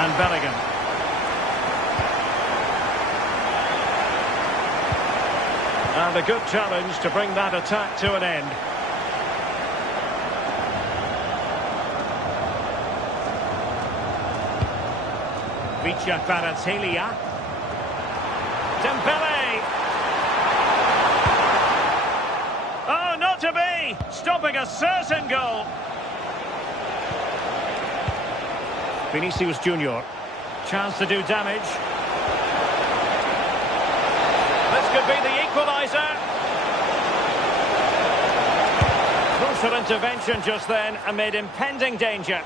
And Bellingham. And a good challenge to bring that attack to an end. Vicha Kvaratskhelia. Dembele. Oh, not to be! Stopping a certain goal. Vinicius Junior. Chance to do damage. This could be the equaliser. Closer intervention just then amid impending danger.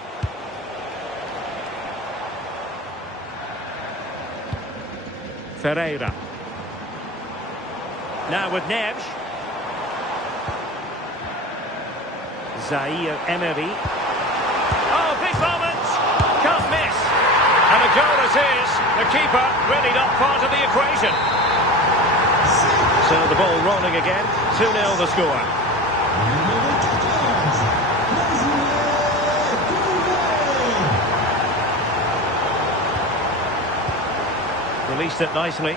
Ferreira. Now with Neves. Zaire Emery. Oh, big moment! Can't miss. And a goal it is. The keeper really not part of the equation. So the ball rolling again. 2-0 the score. Released it nicely.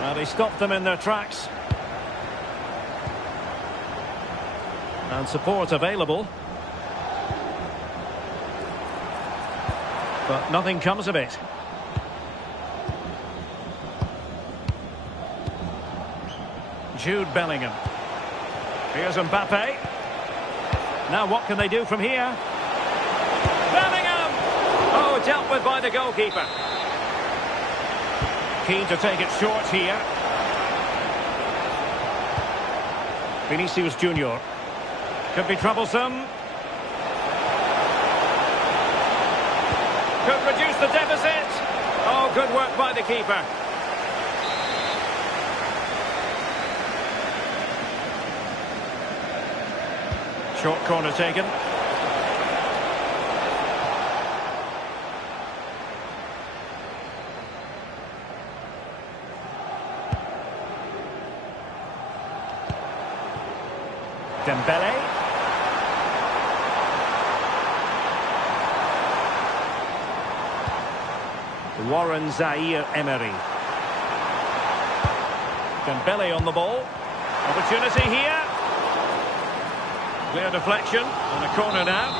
Well, they stopped them in their tracks. And support available. But nothing comes of it. Jude Bellingham. Here's Mbappe. Now what can they do from here? Bellingham! Oh, dealt with by the goalkeeper. Keen to take it short here. Vinicius Junior. Could be troublesome. Could reduce the deficit. Oh, good work by the keeper. Short corner taken. Dembele. Warren Zaire-Emery. Dembele on the ball. Opportunity here. Clear deflection and a corner now.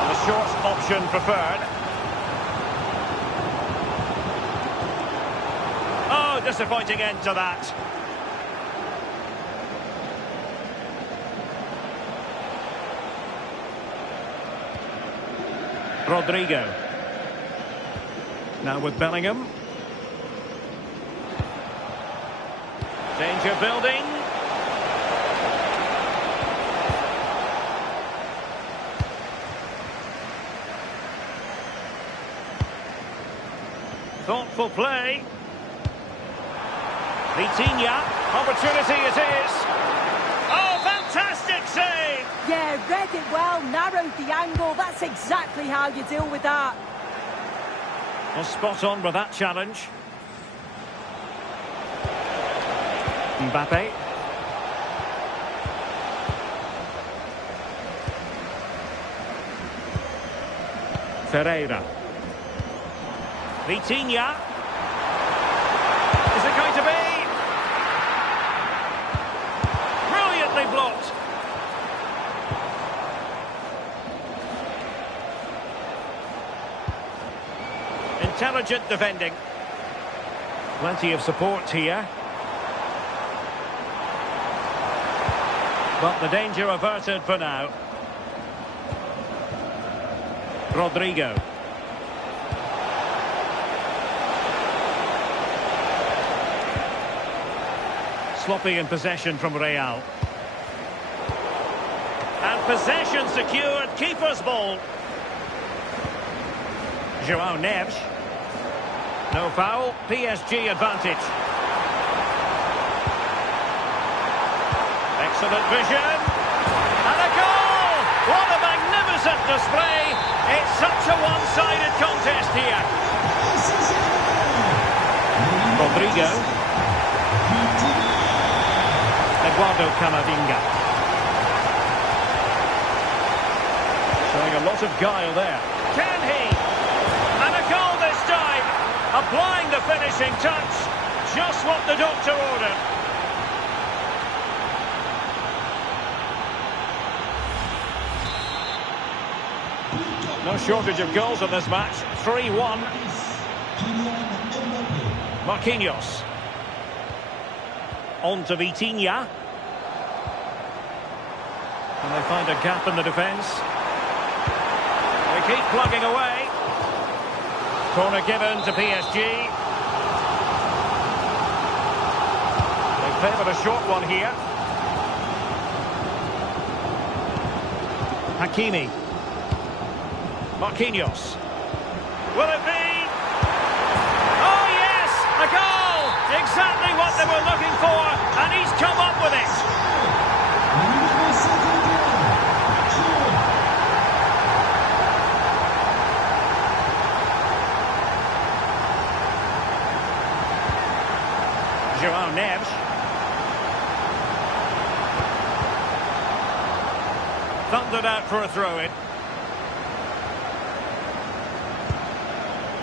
And a short option preferred. Oh, disappointing end to that. Rodrigo. Now with Bellingham. Danger building. Thoughtful play. Vitinha. Opportunity it is. Oh, fantastic save! Yeah, read it well, narrowed the angle. That's exactly how you deal with that. Well, spot on with that challenge. Mbappe. Ferreira. Vitinha. Is it going to be? Brilliantly blocked. Intelligent defending. Plenty of support here. But the danger averted for now. Rodrigo. Sloppy in possession from Real. And possession secured. Keeper's ball. João Neves. No foul. PSG advantage. Excellent vision. And a goal! What a magnificent display. It's such a one-sided contest here. Rodrigo. Eduardo Camavinga. Showing a lot of guile there. Can he? And a goal this time. Applying the finishing touch. Just what the doctor ordered. No shortage of goals in this match. 3-1. Marquinhos. On to Vitinha. And they find a gap in the defence. They keep plugging away. Corner given to PSG. They favoured a short one here. Hakimi. Marquinhos. Will it be? Oh yes! A goal! Exactly what they were looking for, and he's come up with it. João Neves. Thundered out for a throw-in.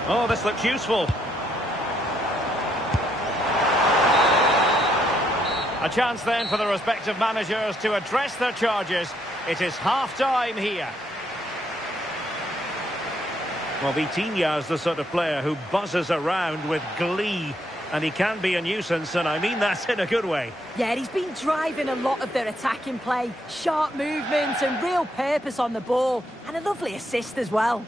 Oh, this looks useful. A chance then for the respective managers to address their charges. It is half-time here. Well, Vitinha is the sort of player who buzzes around with glee And he can be a nuisance, and I mean that in a good way. Yeah, he's been driving a lot of their attacking play. Sharp movement and real purpose on the ball. And a lovely assist as well.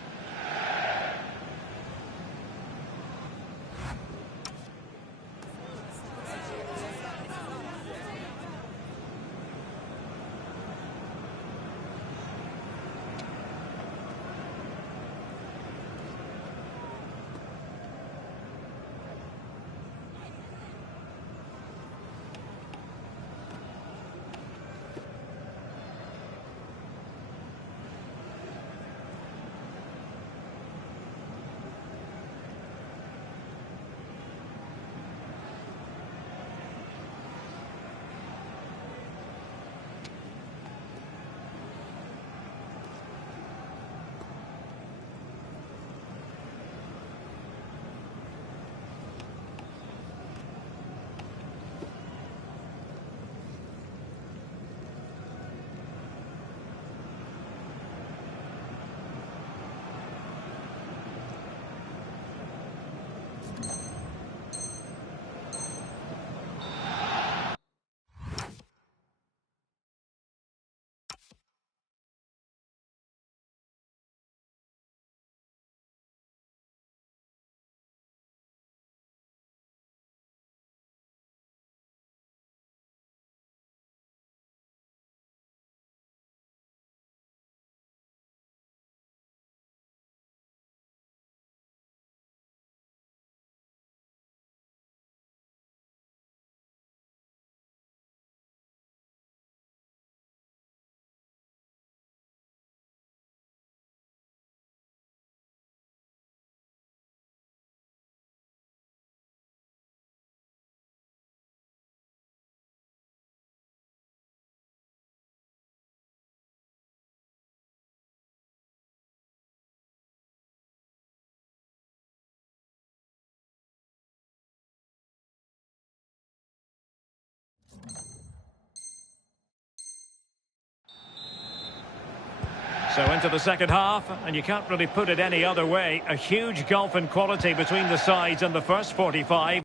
So into the second half, and you can't really put it any other way. A huge gulf in quality between the sides in the first 45.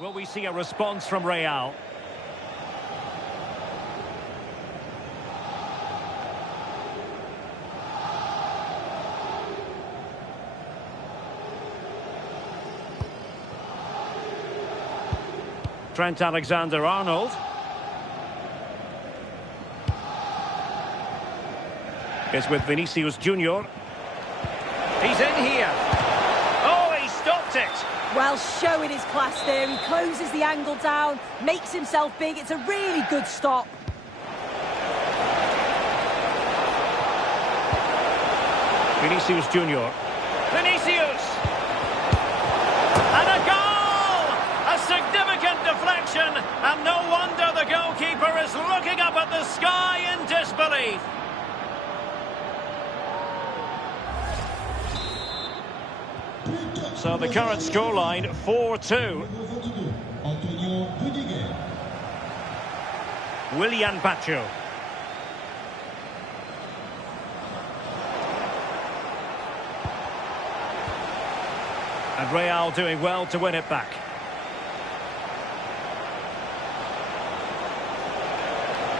Will we see a response from Real? Trent Alexander-Arnold. It's with Vinicius Junior. He's in here. Oh, he stopped it. Well, showing his class there. He closes the angle down, makes himself big. It's a really good stop. Vinicius Junior. Vinicius! And a goal! A significant deflection, and no wonder the goalkeeper is looking up at the sky in disbelief. So the current scoreline, 4-2. Willian Pacho. And Real doing well to win it back.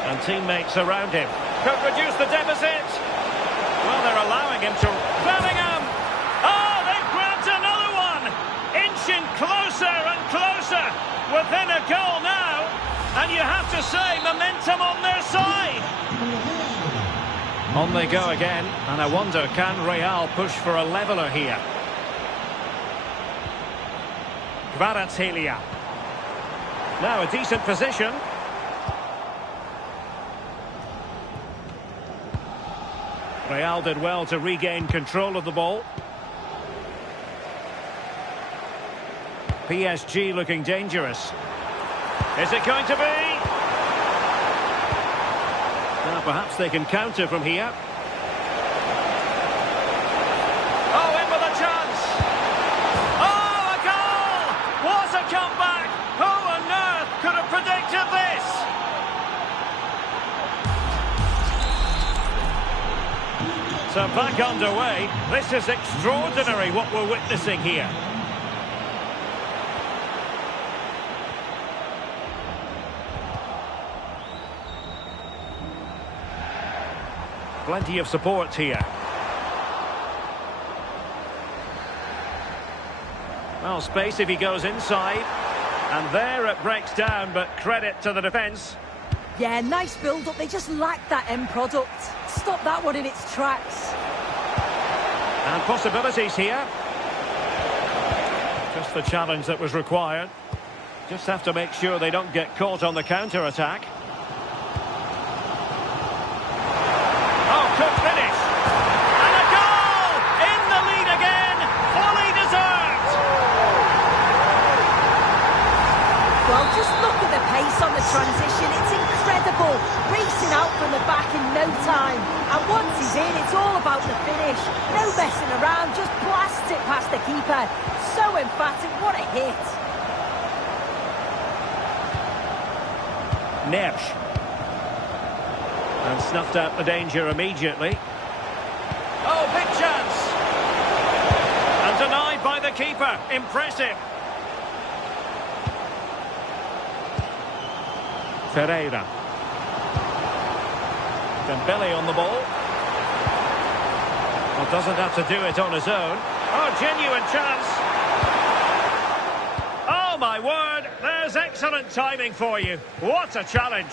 And teammates around him. Could reduce the deficit. Well, they're allowing him to... Bellingham! Oh, they've grabbed another one! Inching closer and closer. Within a goal now. And you have to say, momentum on their side. On they go again. And I wonder, can Real push for a leveller here? Kvaratskhelia. Now a decent position. Real did well to regain control of the ball. PSG looking dangerous. Is it going to be? Now perhaps they can counter from here. Oh, in with a chance! Oh, a goal! What a comeback! Who on earth could have predicted this? So back underway. This is extraordinary what we're witnessing here. Plenty of support here. Well, space if he goes inside. And there it breaks down, but credit to the defence. Yeah, nice build-up. They just lack that end product. Stop that one in its tracks. And possibilities here. Just the challenge that was required. Just have to make sure they don't get caught on the counter-attack. Oh, could finish. And a goal! In the lead again. Fully deserved. Well, just look at the pace on the transition. It's incredible. Racing out from the back in no time. And once he's in, it's all about the finish. No messing around, just blasts it past the keeper. So emphatic, what a hit. Neves. And snuffed out the danger immediately. Oh, big chance! And denied by the keeper. Impressive. Ferreira. Dembele on the ball. Well, doesn't have to do it on his own. Oh, genuine chance. Oh, my word. There's excellent timing for you. What a challenge.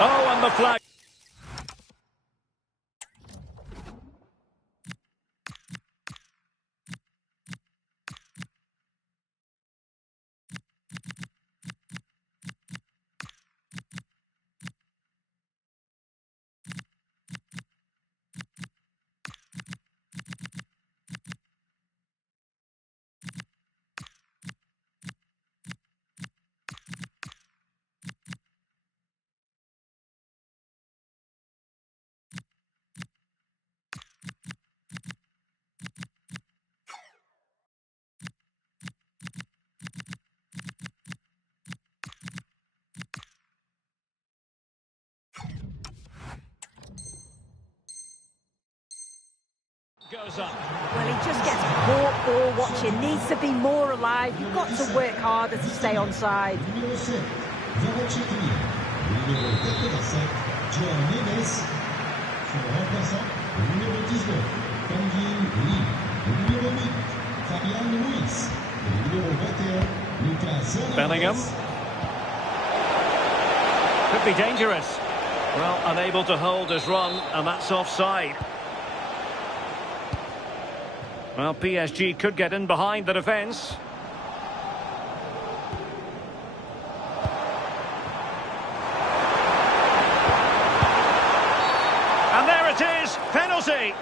Oh, and the flag. Goes up. Well, he just gets caught ball watching. Needs to be more alive. You've got to work harder to stay on side. Numéro 7, 28 numéro 87, Joao Neves. Son remplaçant, le numéro 19, Tanguy Lee. Le numéro 8, Fabian Ruiz. Et le numéro 21, Lucas Hernandez. Bellingham. Could be dangerous. Well, unable to hold his run, and that's offside. Well, PSG could get in behind the defence. And there it is, penalty.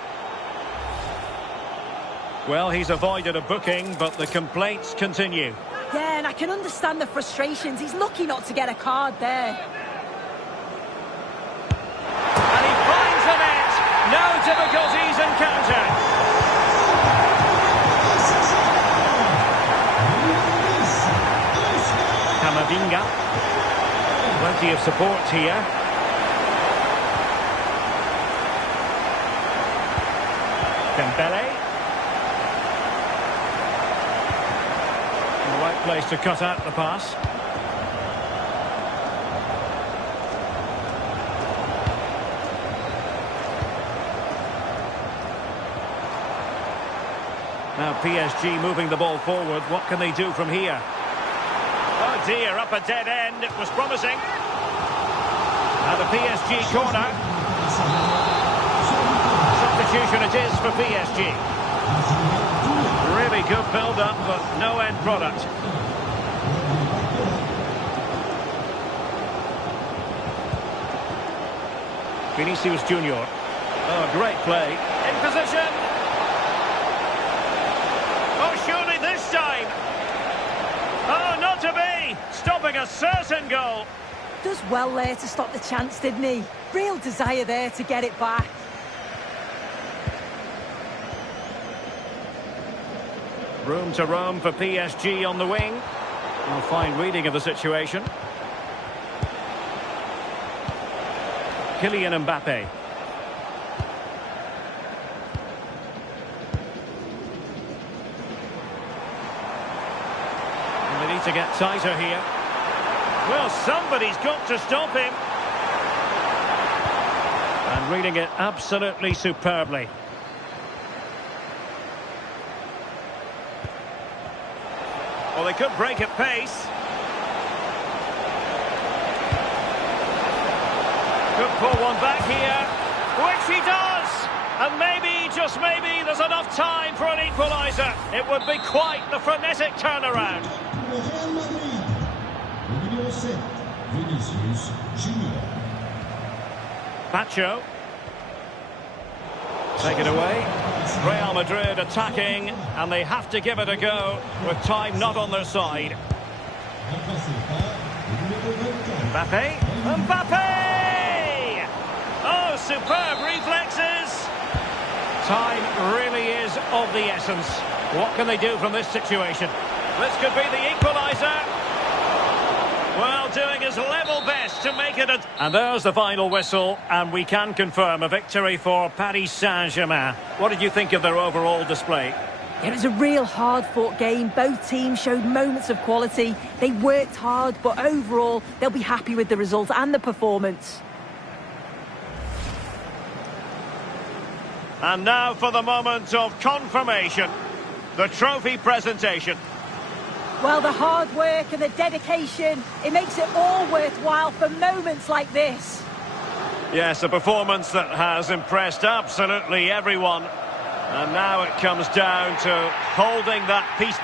Well, he's avoided a booking, but the complaints continue. Yeah, and I can understand the frustrations. He's lucky not to get a card there. And he finds the net. No difficulties encountered. Camavinga. Plenty of support here. Dembele. The right place to cut out the pass. Now PSG moving the ball forward. What can they do from here? Oh dear, up a dead end. It was promising. Now the PSG corner. Substitution it is for PSG. Really good build-up, but no end product. Vinicius Junior. Oh, great play. In position. A certain goal. Does well there to stop the chance, didn't he? Real desire there to get it back. Room to roam for PSG on the wing. A fine reading of the situation. Kylian Mbappe. And they need to get tighter here. Well, somebody's got to stop him. And reading it absolutely superbly. Well, they could break at pace. Could pull one back here, which he does! And maybe, just maybe, there's enough time for an equaliser. It would be quite the frenetic turnaround. Pour le Real Madrid, le numéro 7, Vinicius Junior. Pacho. Take it away. Real Madrid attacking, and they have to give it a go, with time not on their side. Remplacé par le numéro 24. Mbappe. Mbappe! Oh, superb reflexes! Time really is of the essence. What can they do from this situation? This could be the equaliser. Well, doing his level best to make it a... And there's the final whistle, and we can confirm a victory for Paris Saint-Germain. What did you think of their overall display? It was a real hard-fought game. Both teams showed moments of quality. They worked hard, but overall, they'll be happy with the result and the performance. And now for the moment of confirmation. The trophy presentation. Well, the hard work and the dedication, it makes it all worthwhile for moments like this. Yes, a performance that has impressed absolutely everyone. And now it comes down to holding that piece.